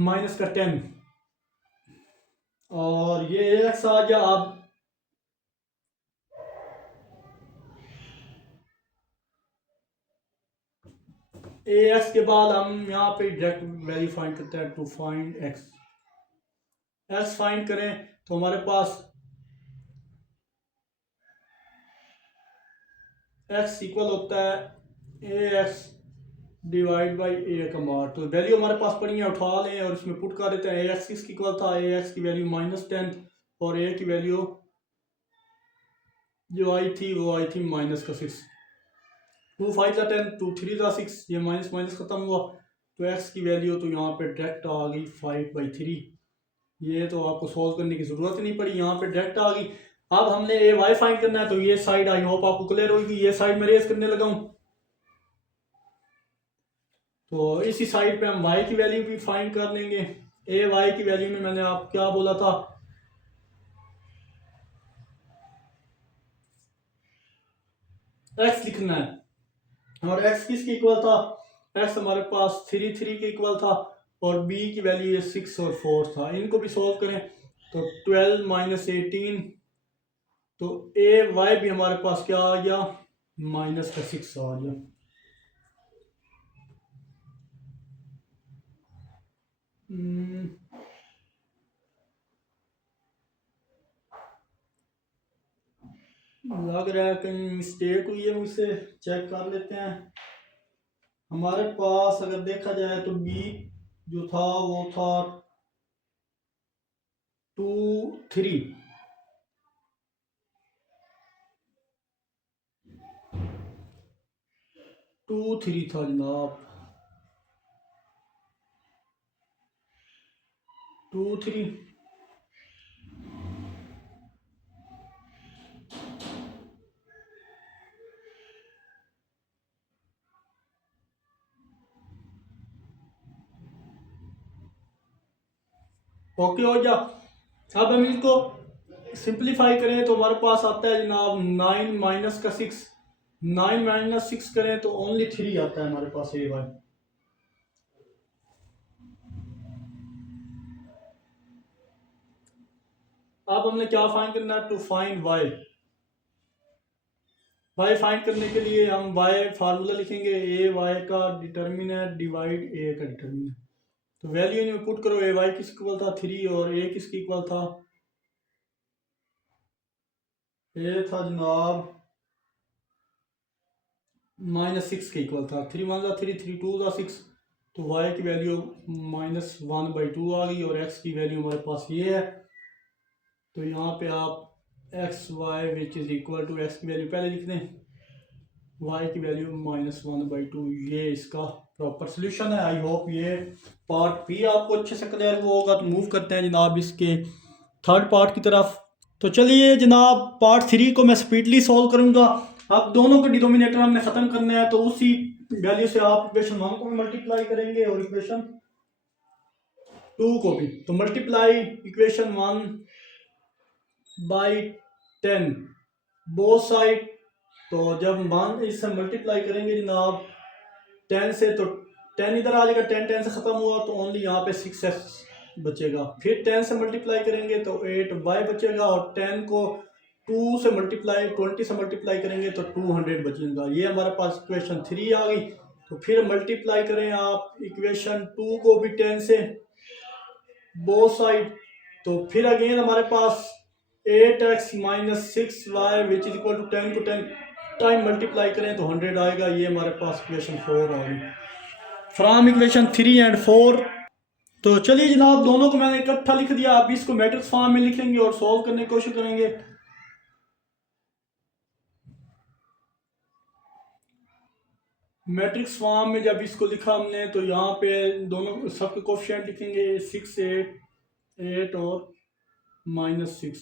माइनस का 10, और ये ए एक्स आ गया। अब ए एक्स के बाद हम यहाँ पे डायरेक्ट वैल्यू फाइंड करते हैं। To find x, x find करें तो हमारे पास एक्स इक्वल होता है A x divide by A का मार। तो वैल्यू हमारे पास पड़ी है, उठा लें और इसमें पुट कर देते हैं। ए एक्स किसकी इक्वल था, ए एक्स की वैल्यू -10 और ए की वैल्यू जो आई थी वो आई थी -6। 2 5 10, 2 3 6, ये माइनस माइनस खत्म हुआ। तो एक्स की वैल्यू तो यहाँ पे डायरेक्ट आ गई 5/3। ये तो आपको सॉल्व करने की जरूरत नहीं पड़ी, यहाँ पे डायरेक्ट आ गई। अब हमने ए वाई फाइंड करना है। तो ये साइड आई होप आपको क्लियर होगी। ये साइड में रेज करने लगा हूँ। तो इसी साइड पे हम y की वैल्यू भी फाइंड कर लेंगे। ए वाई की वैल्यू में मैंने आप क्या बोला था, x लिखना है। और x किसकी इक्वल था, x हमारे पास 3 3 के इक्वल था, और b की वैल्यू ये 6 और 4 था। इनको भी सॉल्व करें तो 12 माइनस 18, तो ए वाई भी हमारे पास क्या आ गया, माइनस का 6 आ गया। लग रहा है कहीं मिस्टेक हुई है, मुझसे चेक कर लेते हैं। हमारे पास अगर देखा जाए तो बी जो था वो था 2 3, 2 3 था जनाब, 2 3। ओके हो गया। अब हम इसको सिंप्लीफाई करें तो हमारे पास आता है जनाब 9 माइनस का 6। 9 माइनस 6 करें तो ओनली 3 आता है हमारे पास ए वाई। अब हमने क्या फाइंड करना है, to find y. Y find करने के लिए हम वाई फार्मूला लिखेंगे, ए वाई का डिटर्मिनेंट डिवाइड ए का डिटर्मिनेंट। तो वैल्यू इनमें पुट करो, ए वाई किसके इक्वल था 3 और ए किसके इक्वल था, ए था जनाब -6 के इक्वल था। 3 1 3 3 2 6, तो वाई की वैल्यू -1/2 आ गई और एक्स की वैल्यू हमारे पास ये है। तो यहाँ पे आप x Y which is equal to, x की वैल्यू पहले लिख दें, वाई की वैल्यू -1/2। ये इसका प्रॉपर सोल्यूशन है। आई होप ये पार्ट भी आपको अच्छे से क्लियर हुआ होगा। तो मूव करते हैं जनाब इसके थर्ड पार्ट की तरफ। तो चलिए जनाब, पार्ट 3 को मैं स्पीडली सॉल्व करूंगा। अब दोनों के डिनोमिनेटर हमने ख़त्म करने हैं, तो उसी वैल्यू से आप इक्वेशन 1 को भी मल्टीप्लाई करेंगे और इक्वेशन 2 को भी। तो multiply equation 1 by 10 both side. तो जब 1 इससे मल्टीप्लाई करेंगे जनाब 10 से, तो 10 इधर आ जाएगा, 10 10 से ख़त्म हुआ तो ओनली यहाँ पे 6x बचेगा। फिर 10 से मल्टीप्लाई करेंगे तो 8y बचेगा, और 10 को 2 से मल्टीप्लाई 20 से मल्टीप्लाई करेंगे तो 200 बचेगा। ये हमारे पास इक्वेशन 3 आ गई। तो फिर मल्टीप्लाई करें आप इक्वेशन 2 को भी 10 से बोथ साइड। तो फिर अगेन हमारे पास 8x - 6y which is equal to 10 को 10 टाइम मल्टीप्लाई करें तो 100 आएगा। ये हमारे पास इक्वेशन 4 आ गई फ्रॉम इक्वेशन 3 एंड 4। तो चलिए जनाब, दोनों को मैंने इकट्ठा लिख दिया। अब इसको मैट्रिक्स फॉर्म में लिखेंगे और सॉल्व करने की कोशिश करेंगे। मैट्रिक्स फॉर्म में जब इसको लिखा हमने, तो यहाँ पे दोनों सबके कोफिशिएंट लिखेंगे, 6 8 8 और -6।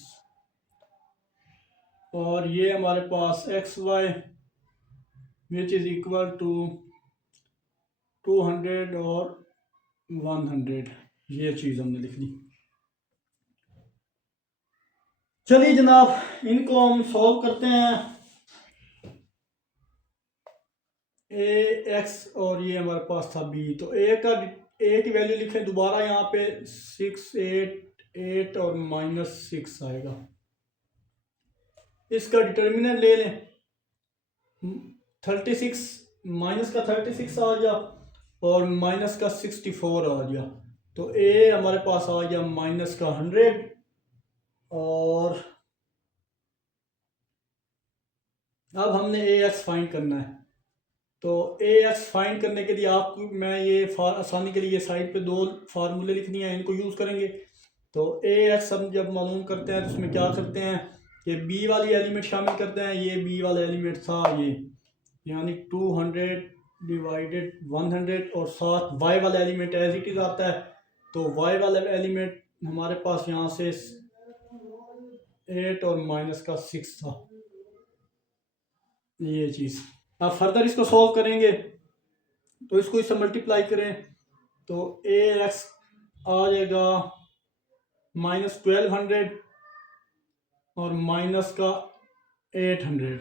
और ये हमारे पास X Y which is equal to 200 और 100, ये चीज़ हमने लिख ली। चलिए जनाब, इनको हम सॉल्व करते हैं। ए एक्स और ये हमारे पास था बी। तो ए की वैल्यू लिखें दोबारा यहाँ पे 6 8 8 और -6 आएगा। इसका डिटर्मिनेंट ले लें, 36 माइनस का 36 आ गया और माइनस का 64 आ गया। तो ए हमारे पास आ गया -100। और अब हमने ए एक्स फाइंड करना है। तो ए एक्स फाइंड करने के लिए आपको मैं ये आसानी के लिए साइड पे 2 फार्मूले लिखनी है, इनको यूज़ करेंगे। तो ए एक्स हम जब मालूम करते हैं तो उसमें क्या करते हैं कि बी वाली एलिमेंट शामिल करते हैं। ये बी वाला एलिमेंट था ये, यानी 200 डिवाइडेड 100, और साथ वाई वाला एलिमेंट एज इट इज़ आता है। तो वाई वाला एलिमेंट हमारे पास यहाँ से 8 और -6 था, ये चीज़। अब फर्दर इसको सॉल्व करेंगे तो इसको इससे मल्टीप्लाई करें तो ए एक्स आ जाएगा -1200 और माइनस का 800।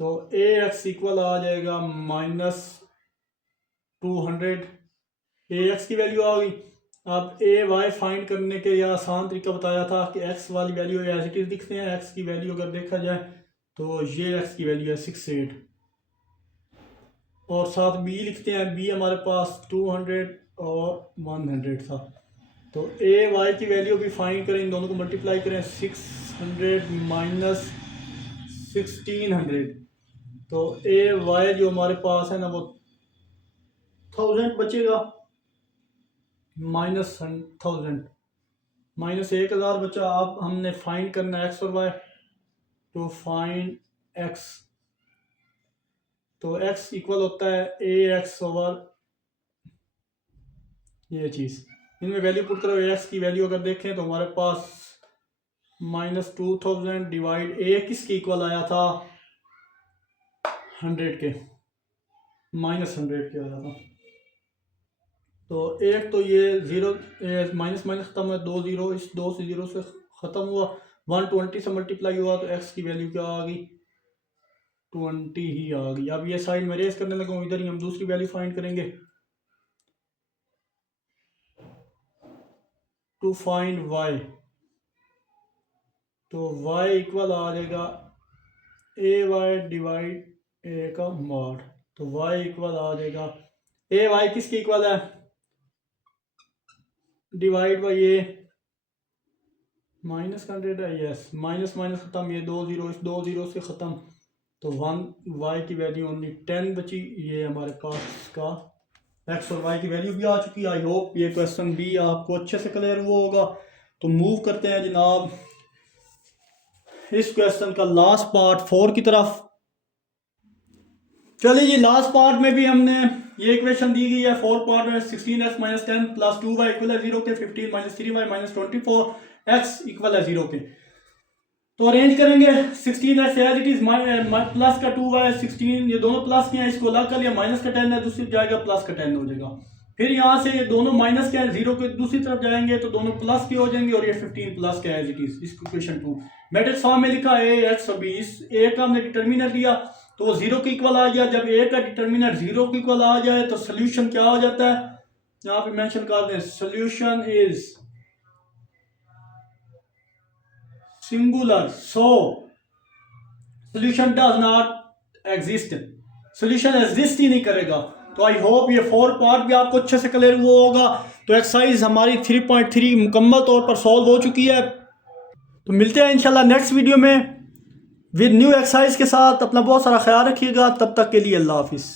तो ए एक्स इक्वल आ जाएगा -200। ए एक्स की वैल्यू आ गई। अब ए वाई फाइंड करने के यह आसान तरीका बताया था कि एक्स वाली वैल्यू एज इट इज़ लिखते हैं। एक्स की वैल्यू अगर देखा जाए तो ये एक्स की वैल्यू है 6 8, और साथ बी लिखते हैं। बी हमारे पास 200 और 100 था। तो ए वाई की वैल्यू भी फाइंड करें, इन दोनों को मल्टीप्लाई करें, 600 माइनस 1600। तो ए वाई जो हमारे पास है ना वो 1000 बचेगा, -1000 -1000 बचा। अब हमने फाइंड करना एक्स और वाई। तो फाइंड एक्स, तो एक्स इक्वल होता है ए एक्स ओवर ये चीज़। इनमें वैल्यू पुट करो। ए एक्स की वैल्यू अगर देखें तो हमारे पास -2000 डिवाइड ए किसके इक्वल आया था 100 के, -100 के आया था। तो एक तो ये ज़ीरो माइनस माइनस ख़त्म है, 2 0, इस 2 से 0 से ख़त्म हुआ, 120 से मल्टीप्लाई हुआ तो एक्स की वैल्यू क्या आ गई 20 ही आ गई। अब ये साइड में रेस करने लगा हूँ, इधर ही हम दूसरी वैल्यू फाइंड करेंगे। टू फाइंड वाई, तो वाई इक्वल आ जाएगा ए वाई डिवाइड ए का मॉड। तो वाई इक्वल आ जाएगा ए वाई किसके इक्वल है, डिवाइड बाई ए, माइनस का डेटा है, यस माइनस माइनस खत्म, ये 2 जीरो, इस 2 जीरो से ख़त्म, तो 1 वाई की वैल्यू ओनली 10 बची। ये हमारे पास इसका एक्स और वाई की वैल्यू भी आ चुकी है। आई होप ये क्वेश्चन भी आपको अच्छे से क्लियर हुआ होगा। तो मूव करते हैं जनाब इस क्वेश्चन का लास्ट पार्ट 4 की तरफ। चलिए जी, लास्ट पार्ट में भी हमने ये इक्वेशन दी गई है 4 पार्ट में, 16x minus 10 plus 2y equal है 0 के, 15 minus 3y minus 24x equal है 0 के। तो अरेंज करेंगे 16x as it is plus का 2y 16, ये दोनों प्लस के हैं, इसको अलग कर लिया, माइनस का 10 है, दूसरी जाएगा प्लस का 10 हो जाएगा। फिर यहाँ से ये दोनों माइनस के हैं, 0 के दूसरी तरफ जाएंगे तो दोनों प्लस के हो जाएंगे, और ये 15 प्लस के एज इट इज। इस इक्वेशन 2 मैट्रिक्स फॉर्म में लिखा है x और b, इस a का हमने डिटर्मिनेंट लिया तो वो 0 के इक्वल आ गया। जब a का डिटर्मिनेंट 0 के इक्वल आ जाए तो सोल्यूशन क्या हो जाता है, यहाँ पे मेंशन कर दें, solution is singular, so solution does not exist, solution exist ही नहीं करेगा। तो आई होप ये 4 पार्ट भी आपको अच्छे से क्लियर हुआ होगा। तो एक्सरसाइज हमारी 3.3 मुकम्मल तौर पर सॉल्व हो चुकी है। तो मिलते हैं इंशाल्लाह नेक्स्ट वीडियो में विद न्यू एक्सरसाइज के साथ। अपना बहुत सारा ख्याल रखिएगा, तब तक के लिए अल्लाह हाफिज़।